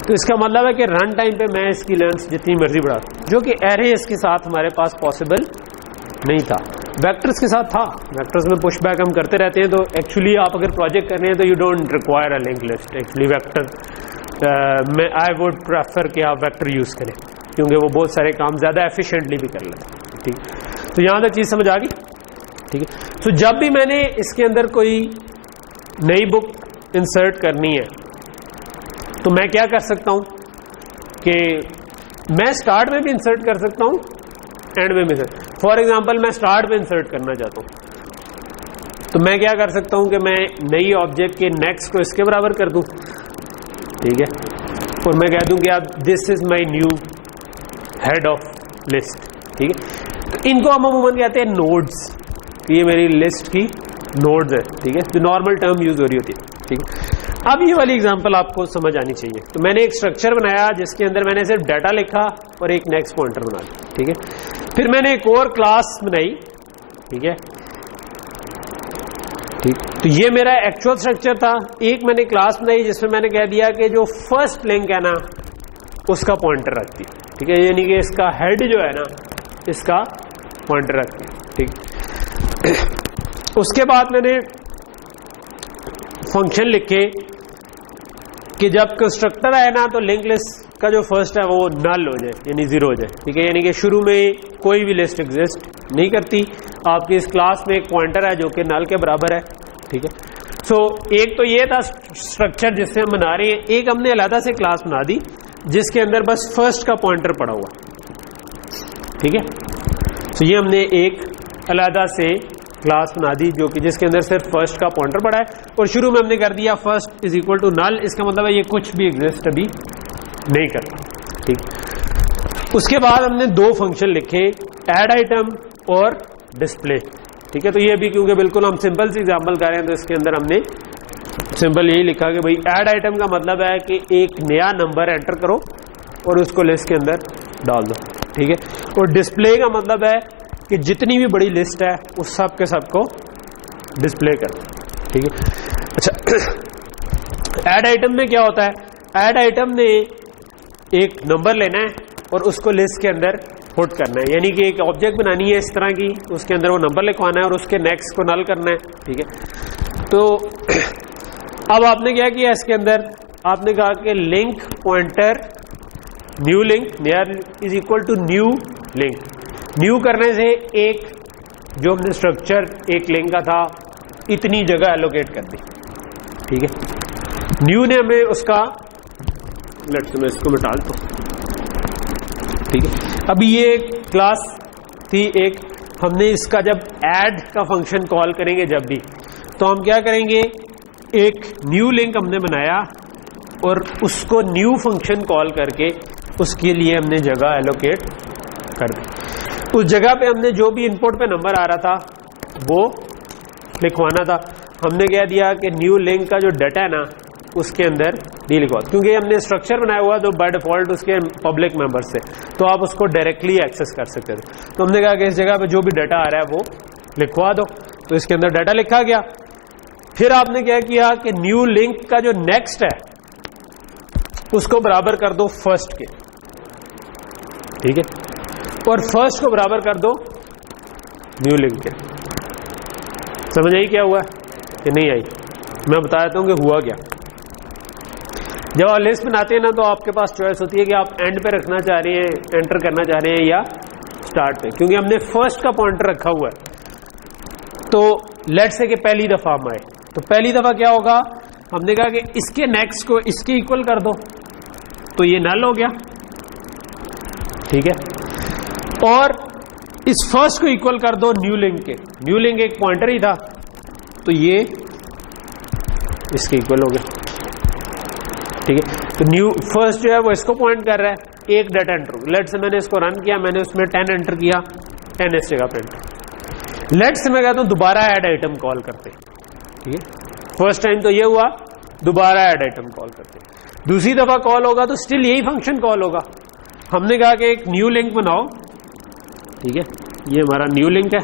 तो इसका मतलब है कि रन टाइम पे मैं इसकी लेंथ जितनी मर्जी बढ़ा, जो कि एरेस के साथ हमारे पास पॉसिबल नहीं था, वेक्टर्स के साथ था। वेक्टर्स में पुश बैक हम करते रहते हैं, तो एक्चुअली आप अगर प्रोजेक्ट कर रहे हैं तो you don't require a link list. Actually vector मैं आई वुड प्रेफर कि आप वेक्टर यूज करें, क्योंकि वो बहुत सारे काम ज्यादा एफिशिएंटली भी कर लेते हैं, ठीक। तो यहां तक चीज समझ आ गई, ठीक है। तो जब भी मैंने इसके अंदर कोई नई बुक इंसर्ट करनी है तो मैं क्या कर सकता हूं कि मैं स्टार्ट में भी इंसर्ट कर सकता हूं, एंड में भी। फॉर एग्जांपल मैं स्टार्ट में इंसर्ट करना चाहता हूं तो मैं क्या कर सकता हूं कि मैं नई ऑब्जेक्ट के नेक्स्ट को इसके बराबर कर दूं, ठीक है, और मैं कह दूं कि आप this is my new head of list, ठीक है। तो इनको हम अमूमन कहते हैं नोड्स, ये मेरी लिस्ट की नोड्स है, ठीक है, जो नॉर्मल टर्म यूज हो रही होती है, ठीक है। अब ये वाली एग्जांपल आपको समझ आनी चाहिए। तो मैंने एक स्ट्रक्चर बनाया जिसके अंदर मैंने सिर्फ डाटा लिखा और एक नेक्स्ट पॉइंटर बना लिया, ठीक है। फिर मैंने एक और क्लास बनाई, ठीक है, ठीक, तो ये मेरा एक्चुअल स्ट्रक्चर था। एक मैंने क्लास बनाई जिसमें मैंने कह दिया कि जो फर्स्ट लिंक है ना उसका पॉइंटर रखती है, ठीक है, यानी कि इसका हेड जो है ना इसका पॉइंटर रखती है, ठीक। उसके बाद मैंने फंक्शन लिखे कि जब कंस्ट्रक्टर आए ना तो लिंक लिस्ट का जो फर्स्ट है वो नल हो जाए, यानी जीरो हो जाए, ठीक है, यानी कि शुरू में कोई भी लिस्ट एग्जिस्ट नहीं करती। आपकी इस क्लास में एक पॉइंटर है जो कि नल के बराबर है, ठीक है। सो एक तो ये था स्ट्रक्चर जिससे हम बना रहे हैं। एक हमने अलग से क्लास बना दी जिसके अंदर बस फर्स्ट का पॉइंटर पड़ा हुआ, ठीक है। तो ये हमने एक अलग से क्लास बना दी जो कि जिसके अंदर सिर्फ फर्स्ट का पॉइंटर पड़ा है, और शुरू में हमने कर दिया first is equal to null. इसका मतलब है ये कुछ भी एग्जिस्ट अभी नहीं करता, ठीक। उसके बाद हमने दो फंक्शन लिखे, ऐड आइटम और डिस्प्ले, ठीक है। तो ये भी क्योंकि बिल्कुल हम सिंपल सी एग्जांपल कर रहे हैं तो इसके अंदर हमने सिंपल यही लिखा कि भाई ऐड आइटम का मतलब है कि एक नया नंबर एंटर करो और उसको लिस्ट के अंदर डाल दो, ठीक है। और डिस्प्ले का मतलब है कि जितनी भी बड़ी लिस्ट है उस सब के सब को डिस्प्ले कर, ठीक है। अच्छा, ऐड आइटम में क्या होता है? ऐड आइटम ने एक नंबर लेना है और उसको लिस्ट के अंदर पुट करना है, यानी कि एक ऑब्जेक्ट बनानी है इस तरह की, उसके अंदर वो नंबर लिखवाना है और उसके नेक्स्ट को नल करना है, ठीक है। तो अब आपने क्या किया, इसके अंदर आपने कहा कि link pointer new link near is equal to new link. New करने से एक जो हमने स्ट्रक्चर एक लिंक का था इतनी जगह एलोकेट कर दी, ठीक है। न्यू ने हमें उसका मैं इसको मिटा दूं, ठीक है। अभी ये क्लास थी एक, हमने इसका जब ऐड का फंक्शन कॉल करेंगे जब भी, तो हम क्या करेंगे, एक न्यू लिंक हमने बनाया और उसको न्यू फंक्शन कॉल करके उसके लिए हमने जगह एलोकेट कर दी। उस जगह पे हमने जो भी इनपुट पे नंबर आ रहा था वो लिखवाना था। हमने क्या दिया कि न्यू लिंक का जो डाटा है ना उसके अंदर डी लिखवा, क्योंकि हमने स्ट्रक्चर बनाया हुआ तो बाय डिफॉल्ट उसके पब्लिक मेंबर्स थे तो आप उसको डायरेक्टली एक्सेस कर सकते थे। तो हमने कहा कि इस जगह पे जो भी डाटा आ रहा है वो लिखवा दो, तो इसके अंदर डाटा लिखा गया। फिर आपने क्या किया कि न्यू लिंक का जो नेक्स्ट है उसको बराबर कर दो फर्स्ट के, ठीक है, और फर्स्ट को बराबर कर दो न्यू लिंक के। समझ आई क्या हुआ कि नहीं आई? मैं बता देता हूं कि हुआ क्या। जब आप लिस्ट बनाते हैं ना तो आपके पास चॉइस होती है कि आप एंड पे रखना चाह रहे हैं, एंटर करना चाह रहे हैं या स्टार्ट पे, क्योंकि हमने फर्स्ट का पॉइंटर रखा हुआ है। तो लेट्स से कि पहली दफा हम आए तो पहली दफा क्या होगा, हमने कहा कि इसके नेक्स्ट को इसके इक्वल कर दो, तो ये नल हो गया, ठीक है। और इस फर्स्ट को इक्वल कर दो न्यू लिंक के, न्यू लिंक एक पॉइंटर ही था तो ये इसके इक्वल हो गया, ठीक है। तो न्यू फर्स्ट जो है वो इसको पॉइंट कर रहा है, एक डाटा एंटर। लेट्स से मैंने इसको रन किया, मैंने उसमें 10 एंटर किया, 10 इस जगह पे एंटर। लेट्स से मैं कहता हूं दोबारा ऐड आइटम कॉल करते, ठीक है। फर्स्ट टाइम तो ये हुआ, दोबारा ऐड आइटम कॉल करते, दूसरी दफा कॉल होगा तो स्टिल यही फंक्शन कॉल होगा। हमने कहा कि एक न्यू लिंक बनाओ, ठीक है, ये हमारा न्यू लिंक है,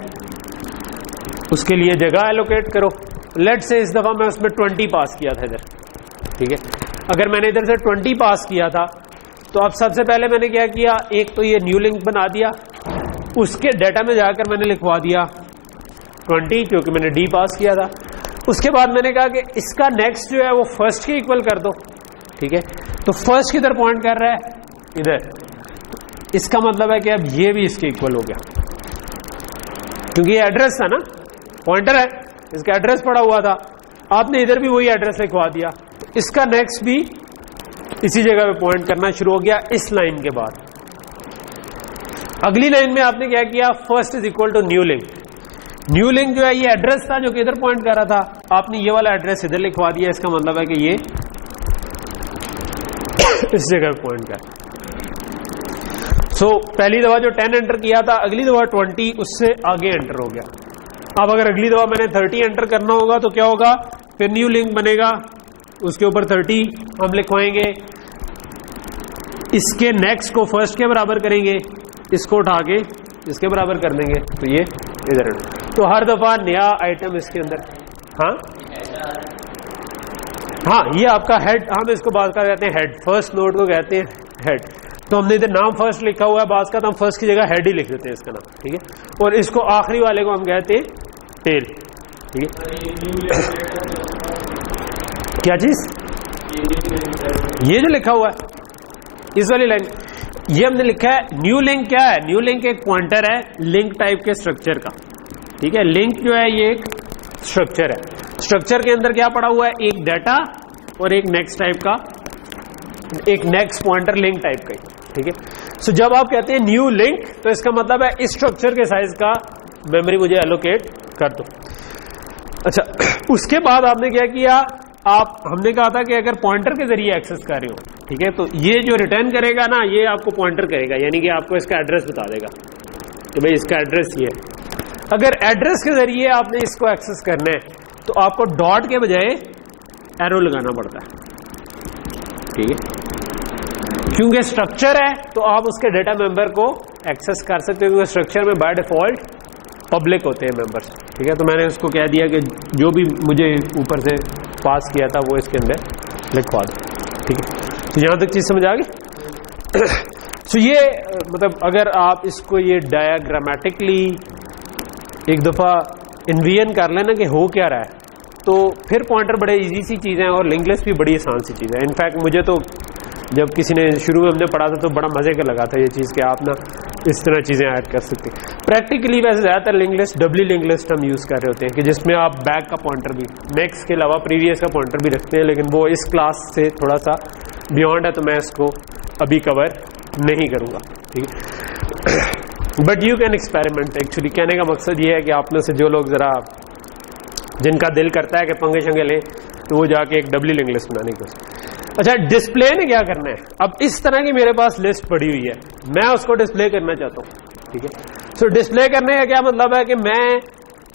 उसके लिए जगह एलोकेट करो। लेट्स से इस दफा मैं उसमें 20 पास किया था इधर, ठीक है। अगर मैंने इधर से 20 पास किया था तो अब सबसे पहले मैंने क्या किया, एक तो ये न्यू लिंक बना दिया, उसके डाटा में जाकर मैंने लिखवा दिया 20 क्योंकि मैंने डी पास किया था। उसके बाद मैंने कहा कि इसका नेक्स्ट जो है वो फर्स्ट के इक्वल कर दो, ठीक है। तो फर्स्ट किधर पॉइंट कर रहा है, इधर, इसका मतलब है कि अब ये भी इसके इक्वल हो गया, क्योंकि ये एड्रेस था ना, पॉइंटर है, इसका एड्रेस पड़ा हुआ था, आपने इधर भी वही एड्रेस लिखवा दिया, तो इसका नेक्स्ट भी इसी जगह पे पॉइंट करना शुरू हो गया इस लाइन के बाद। अगली लाइन में आपने क्या किया, first is equal to new link. New link जो है ये एड्रेस था जो कि इधर पॉइंट कर रहा था, आपने ये वाला एड्रेस इधर लिखवा दिया, इसका मतलब है कि ये इस जगह पे पॉइंट कर। सो पहली दफा जो 10 एंटर किया था, अगली दफा 20 उससे आगे एंटर हो गया। अब अगर अगली दफा मैंने 30 एंटर करना होगा तो क्या होगा, फिर न्यू लिंक बनेगा, उसके ऊपर 30 हम लिखवाएंगे, इसके नेक्स्ट को फर्स्ट के बराबर करेंगे, इसको उठा के इसके बराबर कर देंगे, तो ये इधर। तो हर दफा नया आइटम इसके अंदर, हाँ हाँ, ये आपका हेड, हम इसको बात का कहते हैं हेड, फर्स्ट नोड को कहते हैं हेड। तो हमने इधर नाम फर्स्ट लिखा हुआ है बास का, तो हम फर्स्ट की जगह हेड ही लिख देते हैं इसका नाम, ठीक है। और इसको आखिरी वाले को हम कहते हैं टेल, ठीक है। क्या चीज? ये जो लिखा हुआ है इस वाली लाइन, ये हमने लिखा है न्यू लिंक। क्या है न्यू लिंक? एक पॉइंटर है लिंक टाइप के स्ट्रक्चर का, ठीक है। लिंक जो है ये एक स्ट्रक्चर है, स्ट्रक्चर के अंदर क्या पड़ा हुआ है? एक डाटा और एक नेक्स्ट टाइप का, एक नेक्स्ट पॉइंटर लिंक टाइप का, ठीक है। सो जब आप कहते हैं न्यू लिंक, तो इसका मतलब है इस स्ट्रक्चर के साइज का मेमोरी मुझे एलोकेट कर दो। अच्छा, उसके बाद आपने क्या किया? हमने कहा था कि अगर पॉइंटर के जरिए एक्सेस कर रहे हो, ठीक है, तो ये जो रिटर्न करेगा ना, ये आपको पॉइंटर करेगा, यानी कि आपको इसका एड्रेस बता देगा कि भाई इसका एड्रेस ये है। अगर एड्रेस के जरिए आपने इसको एक्सेस करना है, तो आपको डॉट के बजाय एरो लगाना पड़ता है, ठीक है। क्योंकि स्ट्रक्चर है तो आप उसके डेटा मेंबर को एक्सेस कर सकते हो, क्योंकि स्ट्रक्चर में बाय डिफॉल्ट पब्लिक होते हैं मेंबर्स, ठीक है। तो मैंने उसको कह दिया कि जो भी मुझे ऊपर से पास किया था वो इसके अंदर लिखवा दो, ठीक है। तो यहां तक चीज समझ आ गई। तो ये मतलब अगर आप इसको ये डायग्रामेटिकली एक दफा इन्विजन कर लेना कि हो क्या रहा है, तो फिर पॉइंटर बड़े इजी सी चीज़ है और लिंक लिस्ट भी बड़ी आसान सी चीज़ है। इनफैक्ट मुझे तो जब किसी ने शुरू में हमने पढ़ा था तो बड़ा मजे का लगा था ये चीज़ कि आप ना इस तरह चीज़ें ऐड कर सकते हैं। प्रैक्टिकली वैसे ज़्यादातर link list doubly link list हम यूज़ कर रहे होते हैं कि जिसमें आप बैक का पॉइंटर भी, नेक्स्ट के अलावा प्रीवियस का पॉइंटर भी रखते हैं, लेकिन वो इस क्लास से थोड़ा सा बियॉन्ड है, तो मैं इसको अभी कवर नहीं करूँगा, ठीक है। But you can experiment. Actually कहने का मकसद ये है कि आप में से जो लोग ज़रा जिनका दिल करता है कि पंगे शंगे लें, तो वो जाके एक डब्ली लिंक लिस्ट बनाने की कोशिश। अच्छा, डिस्प्ले ने क्या करना है? अब इस तरह की मेरे पास लिस्ट पड़ी हुई है, मैं उसको डिस्प्ले करना चाहता हूँ, ठीक है। सो डिस्प्ले करने का क्या मतलब है कि मैं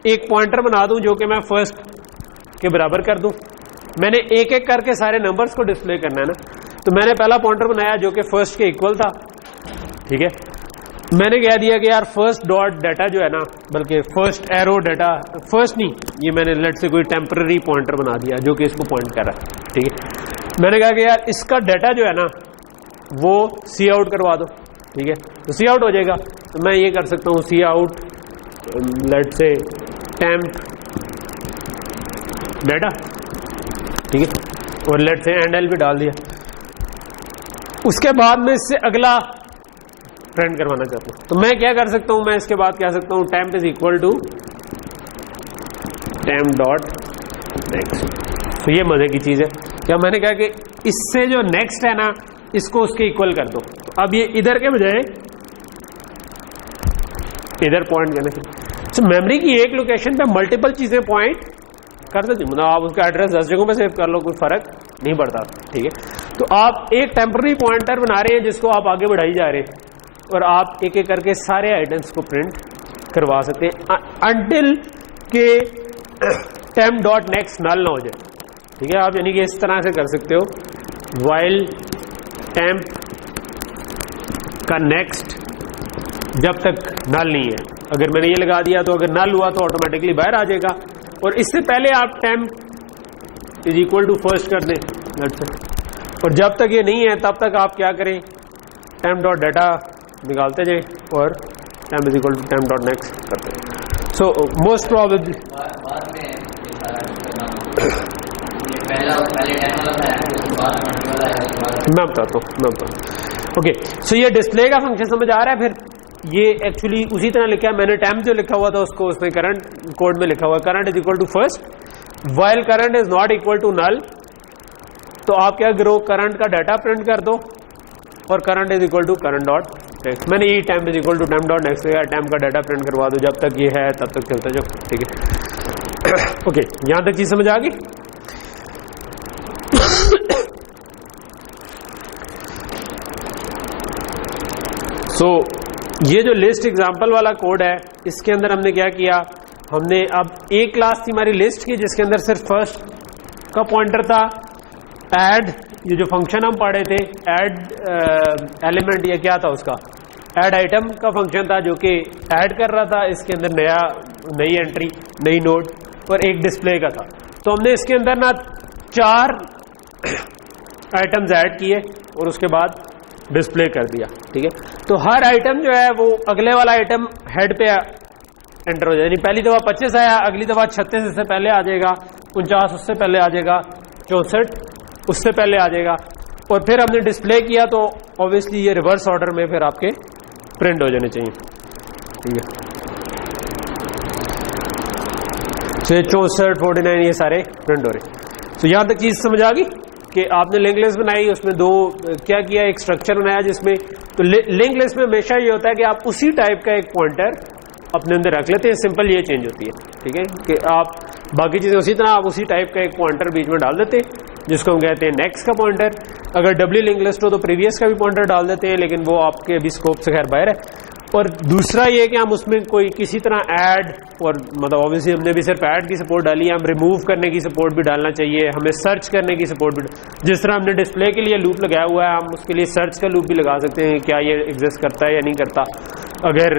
एक पॉइंटर बना दूं जो कि मैं फर्स्ट के बराबर कर दूं। मैंने एक एक करके सारे नंबर्स को डिस्प्ले करना है ना, तो मैंने पहला पॉइंटर बनाया जो कि फर्स्ट के इक्वल था, ठीक है। मैंने कह दिया कि यार फर्स्ट डॉट डाटा जो है ना, बल्कि फर्स्ट एरो डाटा, फर्स्ट नहीं, ये मैंने लेट से कोई टेम्पररी पॉइंटर बना दिया जो कि इसको पॉइंट कर रहा है, ठीक है। मैंने कहा कि यार इसका डाटा जो है ना वो सी आउट करवा दो, ठीक है। तो सी आउट हो जाएगा, तो मैं ये कर सकता हूँ सी आउट लेट से टेम्प डाटा, ठीक है, और लेट से एंडल भी डाल दिया। उसके बाद में इससे अगला प्रिंट करवाना चाहता हूं, तो मैं क्या कर सकता हूं? मैं इसके बाद कह सकता हूं temp is equal to temp dot next. तो ये मजे की चीज है। क्या मैंने कहा कि इससे जो नेक्स्ट है ना, इसको उसके इक्वल कर दो। तो अब ये इधर के बजाय इधर पॉइंट करने से, तो मेमोरी की एक लोकेशन पे मल्टीपल चीजें पॉइंट कर सकती, मतलब आप उसका एड्रेस 10 जगहों पे सेव कर लो, कोई फर्क नहीं पड़ता, ठीक है। तो आप एक टेम्पररी पॉइंटर बना रहे हैं जिसको आप आगे बढ़ाई जा रहे हैं, और आप एक एक करके सारे आइटम्स को प्रिंट करवा सकते हैं अंटिल के टेम्प डॉट नेक्स्ट नल ना हो जाए, ठीक है। आप यानी कि इस तरह से कर सकते हो, वाइल टेम्प का नेक्स्ट जब तक नल नहीं है। अगर मैंने ये लगा दिया तो अगर नल हुआ तो ऑटोमेटिकली बाहर आ जाएगा, और इससे पहले आप temp is equal to first कर दें, और जब तक ये नहीं है तब तक आप क्या करें? टेम्प डॉट डाटा निकालते जाए और temp is equal to temp dot next करते हैं। सो मोस्ट प्रॉब्लली मैं बताता हूँ। ओके, सो ये डिस्प्ले का फंक्शन समझ आ रहा है। फिर ये एक्चुअली उसी तरह लिखा है मैंने, टेम्प जो लिखा हुआ था उसको उसमें करंट कोड में लिखा हुआ है, current is equal to first while current is not equal to null. तो आप क्या करो? करंट का डाटा प्रिंट कर दो और current is equal to current dot next. मैंने ये temp is equal to temp dot next लिखा, टेम्प का डाटा प्रिंट करवा दो, जब तक ये है तब तक चलता जाओ, ठीक है। ओके, यहां तक चीज समझ आ गई। सो ये जो लिस्ट एग्जांपल वाला कोड है, इसके अंदर हमने क्या किया? हमने अब एक क्लास थी हमारी लिस्ट की जिसके अंदर सिर्फ फर्स्ट का पॉइंटर था। ऐड, ये जो फंक्शन हम पढ़े थे, ऐड एलिमेंट या क्या था उसका, ऐड आइटम का फंक्शन था जो कि ऐड कर रहा था इसके अंदर नई एंट्री, नई नोड, और एक डिस्प्ले का था। तो हमने इसके अंदर ना 4 आइटम्स ऐड किए और उसके बाद डिस्प्ले कर दिया, ठीक है। तो हर आइटम जो है वो अगले वाला आइटम हेड पे एंटर हो जाए, यानी पहली दफा 25 आया, अगली दफा 36 इससे पहले आ जाएगा, 49 उससे पहले आ जाएगा, 64 उससे पहले आ जाएगा, और फिर हमने डिस्प्ले किया तो ऑब्वियसली ये रिवर्स ऑर्डर में फिर आपके प्रिंट हो जाने चाहिए, ठीक है। तो 64, 49 ये सारे प्रिंट हो रहे। तो यहां तक चीज समझ आ गई कि आपने लिंक लिस्ट बनाई, उसमें दो क्या किया, एक स्ट्रक्चर बनाया जिसमें, तो लिंक लिस्ट में हमेशा ये होता है कि आप उसी टाइप का एक पॉइंटर अपने अंदर रख लेते हैं, सिंपल ये चेंज होती है, ठीक है, कि आप बाकी चीजें उसी तरह आप उसी टाइप का एक पॉइंटर बीच में डाल देते हैं जिसको हम कहते हैं नेक्स्ट का पॉइंटर। अगर डब्ल्यू लिंक लिस्ट हो तो प्रीवियस का भी पॉइंटर डाल देते हैं, लेकिन वो आपके अभी स्कोप से खैर बाहर है। और दूसरा ये कि हम उसमें कोई किसी तरह ऐड, और मतलब ऑब्वियसली हमने भी सिर्फ ऐड की सपोर्ट डाली है, हम रिमूव करने की सपोर्ट भी डालना चाहिए, हमें सर्च करने की सपोर्ट भी, जिस तरह हमने डिस्प्ले के लिए लूप लगाया हुआ है, हम उसके लिए सर्च का लूप भी लगा सकते हैं, क्या ये एग्जिस्ट करता है या नहीं करता। अगर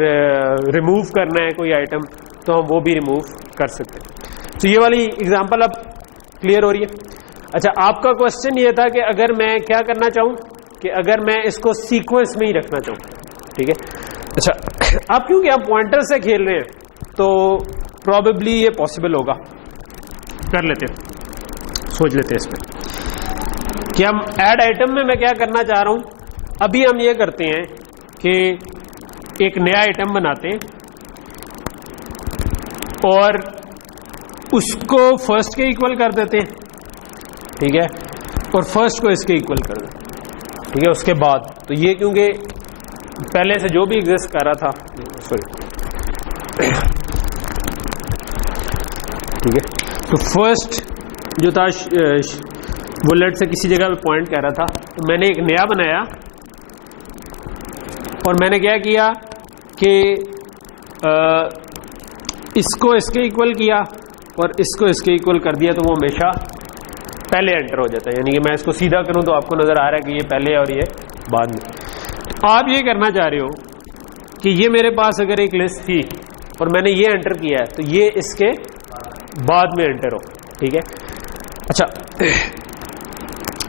रिमूव करना है कोई आइटम तो हम वो भी रिमूव कर सकते हैं। तो ये वाली एग्जांपल अब क्लियर हो रही है। अच्छा, आपका क्वेश्चन ये था कि अगर मैं क्या करना चाहूं कि अगर मैं इसको सीक्वेंस में ही रखना चाहूं, ठीक है। अच्छा, अब क्योंकि आप पॉइंटर से खेल रहे हैं तो प्रॉबेबली ये पॉसिबल होगा, कर लेते हैं, सोच लेते हैं इसमें कि हम ऐड आइटम में मैं क्या करना चाह रहा हूं। अभी हम ये करते हैं कि एक नया आइटम बनाते हैं और उसको फर्स्ट के इक्वल कर देते हैं, ठीक है, और फर्स्ट को इसके इक्वल कर देते हैं, ठीक है। उसके बाद तो ये क्योंकि पहले से जो भी एग्जिस्ट कर रहा था, सॉरी, ठीक है, तो फर्स्ट जो था बुलेट से किसी जगह पे पॉइंट कर रहा था, तो मैंने एक नया बनाया और मैंने क्या किया कि इसको इसके इक्वल किया और इसको इसके इक्वल कर दिया, तो वो हमेशा पहले एंटर हो जाता है। यानी कि मैं इसको सीधा करूं तो आपको नजर आ रहा है कि ये पहले और ये बाद में। आप ये करना चाह रहे हो कि ये मेरे पास अगर एक लिस्ट थी और मैंने ये एंटर किया है तो ये इसके बाद में एंटर हो, ठीक है। अच्छा,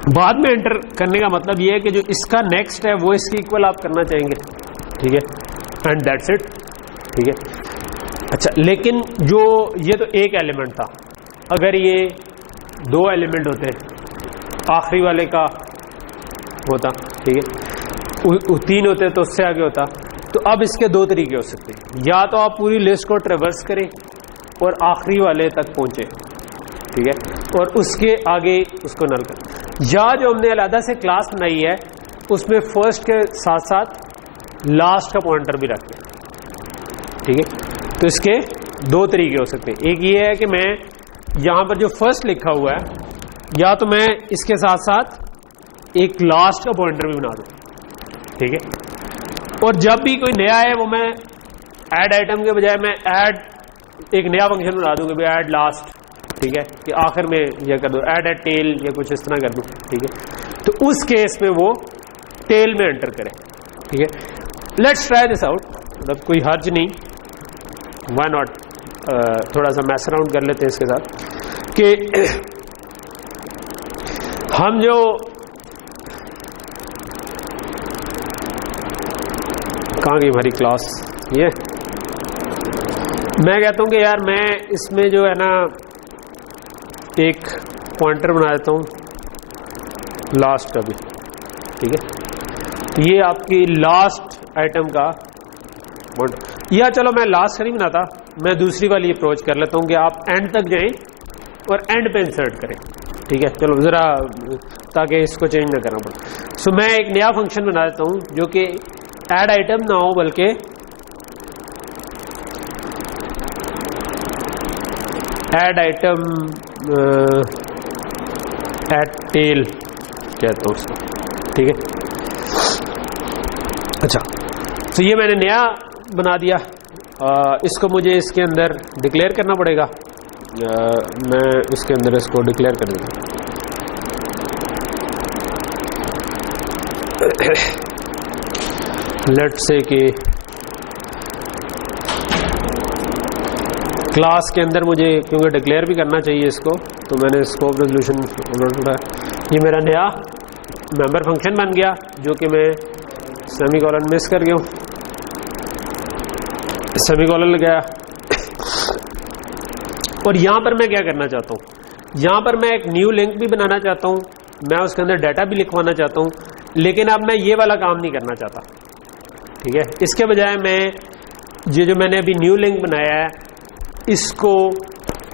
बाद में एंटर करने का मतलब ये है कि जो इसका नेक्स्ट है वो इसके इक्वल आप करना चाहेंगे, ठीक है, एंड दैट्स इट, ठीक है। अच्छा, लेकिन जो ये तो एक एलिमेंट था, अगर ये दो एलिमेंट होते आखिरी वाले का होता, ठीक है, 3 होते तो उससे आगे होता। तो अब इसके दो तरीके हो सकते हैं, या तो आप पूरी लिस्ट को ट्रेवर्स करें और आखिरी वाले तक पहुंचे, ठीक है, और उसके आगे उसको नल करें, या जो हमने अलग से क्लास बनाई है उसमें फर्स्ट के साथ साथ लास्ट का पॉइंटर भी रखें, ठीक है। तो इसके दो तरीके हो सकते हैं। एक ये है कि मैं यहां पर जो फर्स्ट लिखा हुआ है, या तो मैं इसके साथ साथ एक लास्ट का पॉइंटर भी बना दूं, ठीक है, और जब भी कोई नया है वो मैं ऐड आइटम के बजाय मैं ऐड एक नया फंक्शन बना दूं कि भाई ऐड लास्ट, ठीक है, कि आखिर में यह कर दूं, ऐड एट टेल या कुछ इस तरह कर दूं, ठीक है। तो उस केस में वो टेल में एंटर करे, ठीक है। लेट्स ट्राई दिस आउट, मतलब कोई हर्ज नहीं, व्हाई नॉट, थोड़ा सा मैस अराउंड कर लेते हैं इसके साथ कि हम जो कहाँ गई हमारी क्लास, ये मैं कहता हूँ कि यार मैं इसमें जो है ना एक पॉइंटर बना देता हूँ लास्ट का भी, ठीक है। ये आपकी लास्ट आइटम का पॉइंटर, या चलो मैं लास्ट का नहीं बनाता, मैं दूसरी वाली अप्रोच कर लेता हूँ कि आप एंड तक जाएं और एंड पे इंसर्ट करें, ठीक है। चलो जरा ताकि इसको चेंज ना करना पड़े। सो मैं एक नया फंक्शन बना देता हूँ जो कि ऐड आइटम ना हो बल्कि ऐड आइटम एट टेल कहता हूँ उसको, ठीक है। अच्छा, तो ये मैंने नया बना दिया, इसको मुझे इसके अंदर डिक्लेयर करना पड़ेगा, मैं इसके अंदर इसको डिक्लेयर कर दूंगा। लेट्स से कि क्लास के अंदर मुझे क्योंकि डिक्लेयर भी करना चाहिए इसको, तो मैंने स्कोप रेजोल्यूशन ये मेरा नया मेंबर फंक्शन बन गया जो कि मैं सेमीकोलन मिस कर गया हूँ, सेमीकोलन लगाया। और यहां पर मैं क्या करना चाहता हूं, यहां पर मैं एक न्यू लिंक भी बनाना चाहता हूं, मैं उसके अंदर डाटा भी लिखवाना चाहता हूं, लेकिन अब मैं ये वाला काम नहीं करना चाहता। ठीक है, इसके बजाय मैं ये जो मैंने अभी न्यू लिंक बनाया है इसको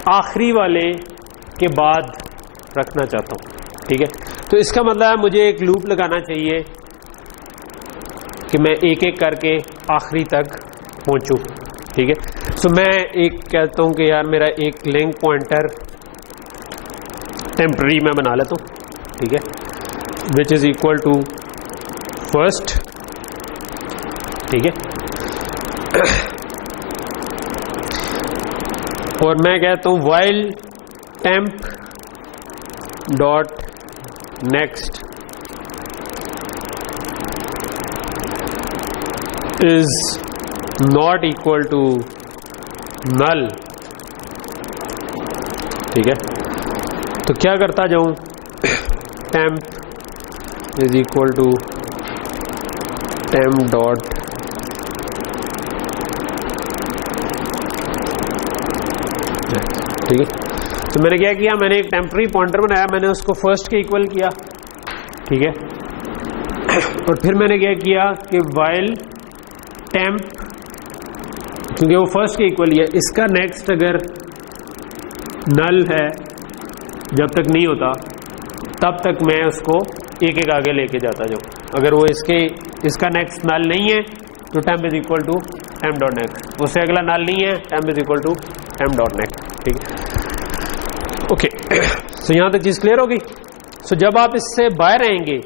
आखिरी वाले के बाद रखना चाहता हूं। ठीक है, तो इसका मतलब है मुझे एक लूप लगाना चाहिए कि मैं एक एक करके आखिरी तक पहुंचूं। ठीक है, तो मैं एक कहता हूं कि यार मेरा एक लिंक पॉइंटर टेम्पररी मैं बना लेता हूं। ठीक है, which is equal to first. ठीक है, और मैं कहता हूं while temp dot next is not equal to null. ठीक है, तो क्या करता जाऊं, temp is equal to temp dot ठीक है, तो मैंने क्या किया, मैंने एक टेम्पररी पॉइंटर बनाया, मैंने उसको फर्स्ट के इक्वल किया। ठीक है, और फिर मैंने क्या किया कि वाइल टेम्प, क्योंकि वो फर्स्ट के इक्वल ही है, इसका नेक्स्ट अगर नल है जब तक नहीं होता तब तक मैं उसको एक एक आगे लेके जाता जाऊँ। अगर वो इसका नेक्स्ट नल नहीं है तो temp is equal to temp dot next, उससे अगला नल नहीं है temp is equal to temp dot next. ठीक है, ओके, तो यहां तक चीज क्लियर होगी। सो जब आप इससे बाहर आएंगे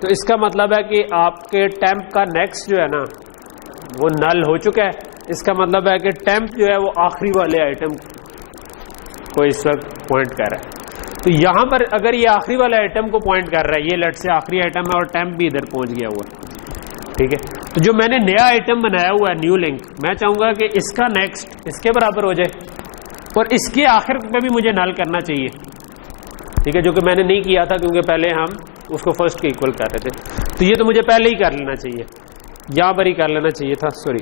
तो इसका मतलब है कि आपके टेम्प का नेक्स्ट जो है ना वो नल हो चुका है। इसका मतलब है कि टेम्प जो है वो आखिरी वाले आइटम को इस वक्त पॉइंट कर रहा है। तो यहां पर अगर ये आखिरी वाले आइटम को पॉइंट कर रहा है, ये लेट से आखिरी आइटम है और टेम्प भी इधर पहुंच गया हुआ है। ठीक है, तो जो मैंने नया आइटम बनाया हुआ है न्यू लिंक, मैं चाहूंगा कि इसका नेक्स्ट इसके बराबर हो जाए और इसके आखिर पे भी मुझे नल करना चाहिए। ठीक है, जो कि मैंने नहीं किया था क्योंकि पहले हम उसको फर्स्ट के इक्वल कर रहे थे, तो ये तो मुझे पहले ही कर लेना चाहिए, यहां पर ही कर लेना चाहिए था। सॉरी,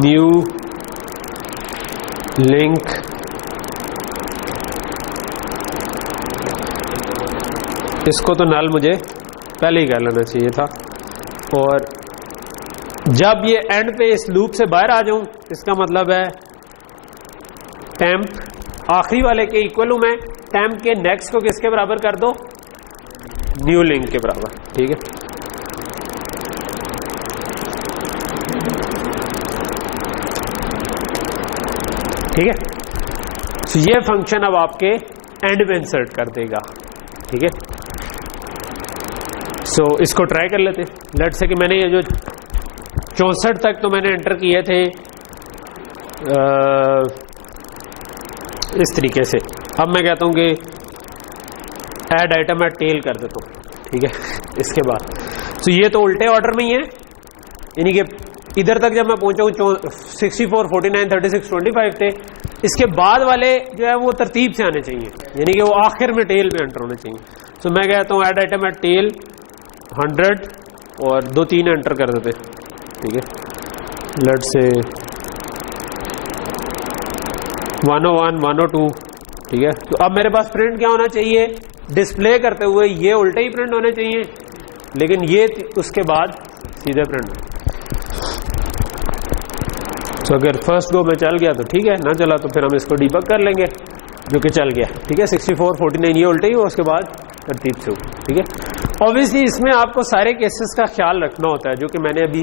न्यू लिंक इसको तो नल मुझे पहले ही कर लेना चाहिए था। और जब ये एंड पे इस लूप से बाहर आ जाऊं इसका मतलब है टेम्प आखिरी वाले के इक्वल हूं मैं, टेम्प के नेक्स्ट को किसके बराबर कर दो, न्यू लिंक के बराबर। ठीक है, ठीक है, तो ये फंक्शन अब आपके एंड में इंसर्ट कर देगा। ठीक है, सो इसको ट्राई कर लेते। लेट्स से कि मैंने ये जो 64 तक तो मैंने एंटर किए थे इस तरीके से। अब मैं कहता हूं कि ऐड आइटम एट टेल कर देता हूं। ठीक है, इसके बाद तो ये तो उल्टे ऑर्डर में ही है, यानी कि इधर तक जब मैं पहुंचा हूं 64, 49, 36, 25 थे, इसके बाद वाले जो है वो तरतीब से आने चाहिए, यानी कि वो आखिर में टेल में एंटर होने चाहिए। तो मैं कहता हूं ऐड आइटम एट टेल 100 और 2-3 एंटर कर देते। ठीक है, लेट्स से 101, 102। ठीक है, तो अब मेरे पास प्रिंट क्या होना चाहिए, डिस्प्ले करते हुए ये उल्टे ही प्रिंट होने चाहिए, लेकिन ये उसके बाद सीधे प्रिंट। तो अगर फर्स्ट गो में चल गया तो ठीक है, ना चला तो फिर हम इसको डीबग कर लेंगे, जो कि चल गया। ठीक है, 64, 49 ये उल्टे ही हो, उसके बाद तरतीब से हो। ठीक है, ऑब्वियसली इसमें आपको सारे केसेस का ख्याल रखना होता है, जो कि मैंने अभी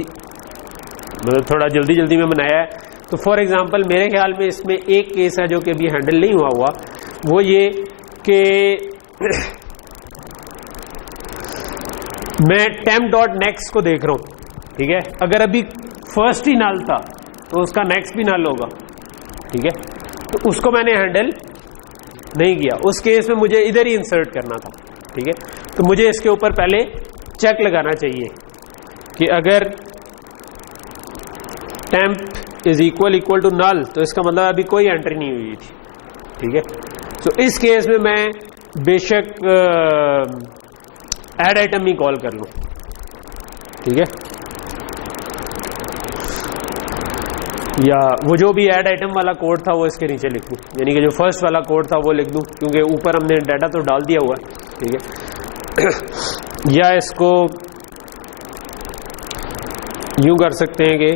मतलब थोड़ा जल्दी जल्दी में बनाया है। तो फॉर एग्जांपल मेरे ख्याल में इसमें एक केस है जो कि अभी हैंडल नहीं हुआ, वो ये कि मैं टेम्प डॉट नेक्स्ट को देख रहा हूं। ठीक है, अगर अभी फर्स्ट ही नल था तो उसका नेक्स्ट भी नल होगा। ठीक है, तो उसको मैंने हैंडल नहीं किया, उस केस में मुझे इधर ही इंसर्ट करना था। ठीक है, तो मुझे इसके ऊपर पहले चेक लगाना चाहिए कि अगर temp is equal to null तो इसका मतलब अभी कोई एंट्री नहीं हुई थी। ठीक है, तो इस केस में मैं बेशक ऐड आइटम ही कॉल कर लूं, ठीक है, या वो जो भी ऐड आइटम वाला कोड था वो इसके नीचे लिख दूं, यानी कि जो फर्स्ट वाला कोड था वो लिख दूं, क्योंकि ऊपर हमने डाटा तो डाल दिया हुआ है, ठीक है। या इसको यूं कर सकते हैं कि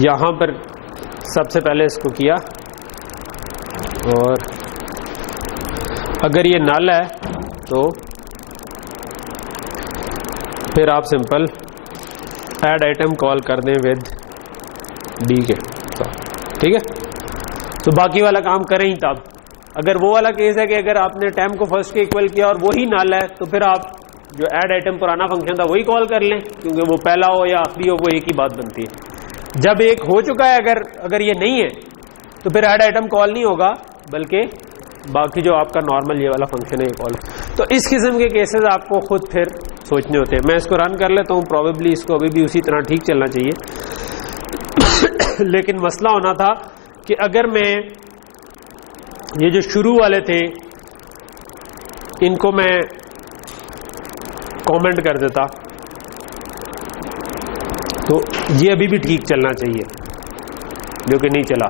यहां पर सबसे पहले इसको किया, और अगर ये नल है तो फिर आप सिंपल ऐड आइटम कॉल कर दें विद डी के, ठीक है। तो बाकी वाला काम करें ही तब। अगर वो वाला केस है कि अगर आपने टेम्प को फर्स्ट के इक्वल किया और वही नल है, तो फिर आप जो ऐड आइटम पुराना फंक्शन था वही कॉल कर लें, क्योंकि वो पहला हो या आखिरी हो वो एक ही बात बनती है। जब एक हो चुका है, अगर ये नहीं है तो फिर ऐड आइटम कॉल नहीं होगा, बल्कि बाकी जो आपका नॉर्मल ये वाला फंक्शन है ये कॉल। तो इस किस्म के केसेस आपको खुद फिर सोचने होते हैं। मैं इसको रन कर लेता हूँ, प्रॉबेबली इसको अभी भी उसी तरह ठीक चलना चाहिए। लेकिन मसला होना था कि अगर मैं ये जो शुरू वाले थे इनको मैं कमेंट कर देता तो ये अभी भी ठीक चलना चाहिए, जो कि नहीं चला।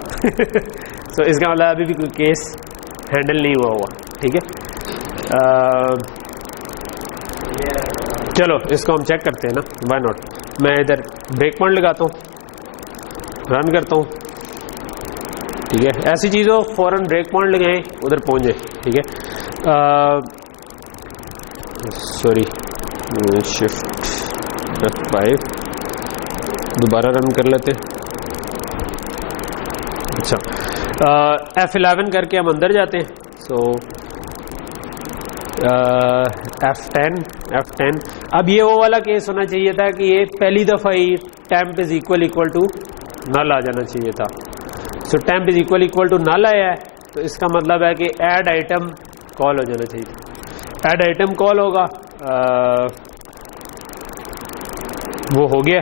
तो इसका मतलब अभी भी कोई केस हैंडल नहीं हुआ, ठीक है। चलो इसको हम चेक करते हैं ना, व्हाई नॉट। मैं इधर ब्रेक पॉइंट लगाता हूँ, रन करता हूँ, ठीक है। ऐसी चीज़ों फौरन ब्रेक पॉइंट लगाएं, उधर पहुँच जाए, ठीक है। सॉरी, शिफ्ट F5 दोबारा रन कर लेते। अच्छा, F11 करके हम अंदर जाते हैं। सो F10। अब ये वो वाला केस होना चाहिए था कि ये पहली दफ़ा ही temp is equal to null आ जाना चाहिए था। So temp is equal to null आया है, तो इसका मतलब है कि ऐड आइटम कॉल हो जाना चाहिए था। ऐड आइटम कॉल होगा, वो हो गया।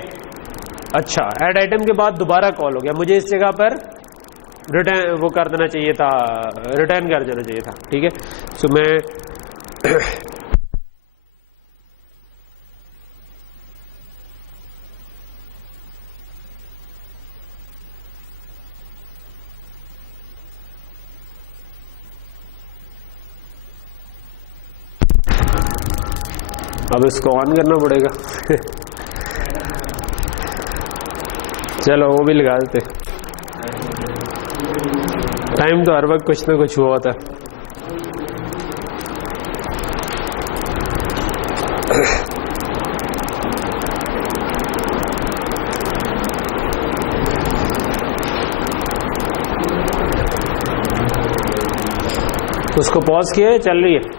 अच्छा, ऐड आइटम के बाद दोबारा कॉल हो गया, मुझे इस जगह पर रिटर्न वो कर देना चाहिए था, रिटर्न कर देना चाहिए था, ठीक है। सो मैं अब इसको ऑन करना पड़ेगा। चलो वो भी लगा देते, टाइम तो हर वक्त कुछ ना कुछ हुआ होता है। उसको पॉज किया है, चल रही है।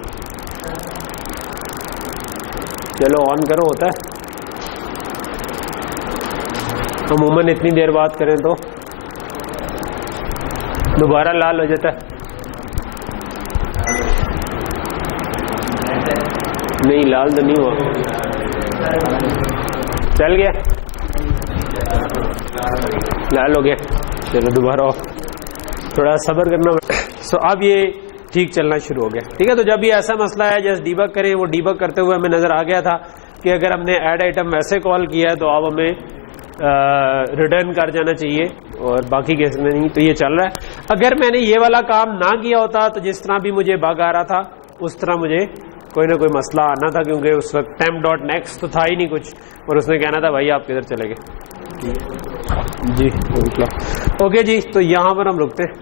चलो ऑन करो, होता है। अमूमन इतनी देर बात करें तो दोबारा लाल हो जाता है। नहीं, लाल तो नहीं हुआ, चल गया, लाल हो गया। चलो दोबारा थोड़ा सब्र करना। सो अब ये ठीक चलना शुरू हो गया, ठीक है। तो जब ये ऐसा मसला है जस्ट डीबग करें, वो डीबग करते हुए हमें नजर आ गया था कि अगर हमने ऐड आइटम वैसे कॉल किया है तो अब हमें रिटर्न कर जाना चाहिए, और बाकी केस में नहीं। तो ये चल रहा है। अगर मैंने ये वाला काम ना किया होता तो जिस तरह भी मुझे बग आ रहा था उस तरह मुझे कोई ना कोई मसला आना था, क्योंकि उस वक्त temp.next तो था ही नहीं कुछ, और उसने कहना था भाई आप किधर चले गए जी। ओके जी, तो यहाँ पर हम रुकते हैं।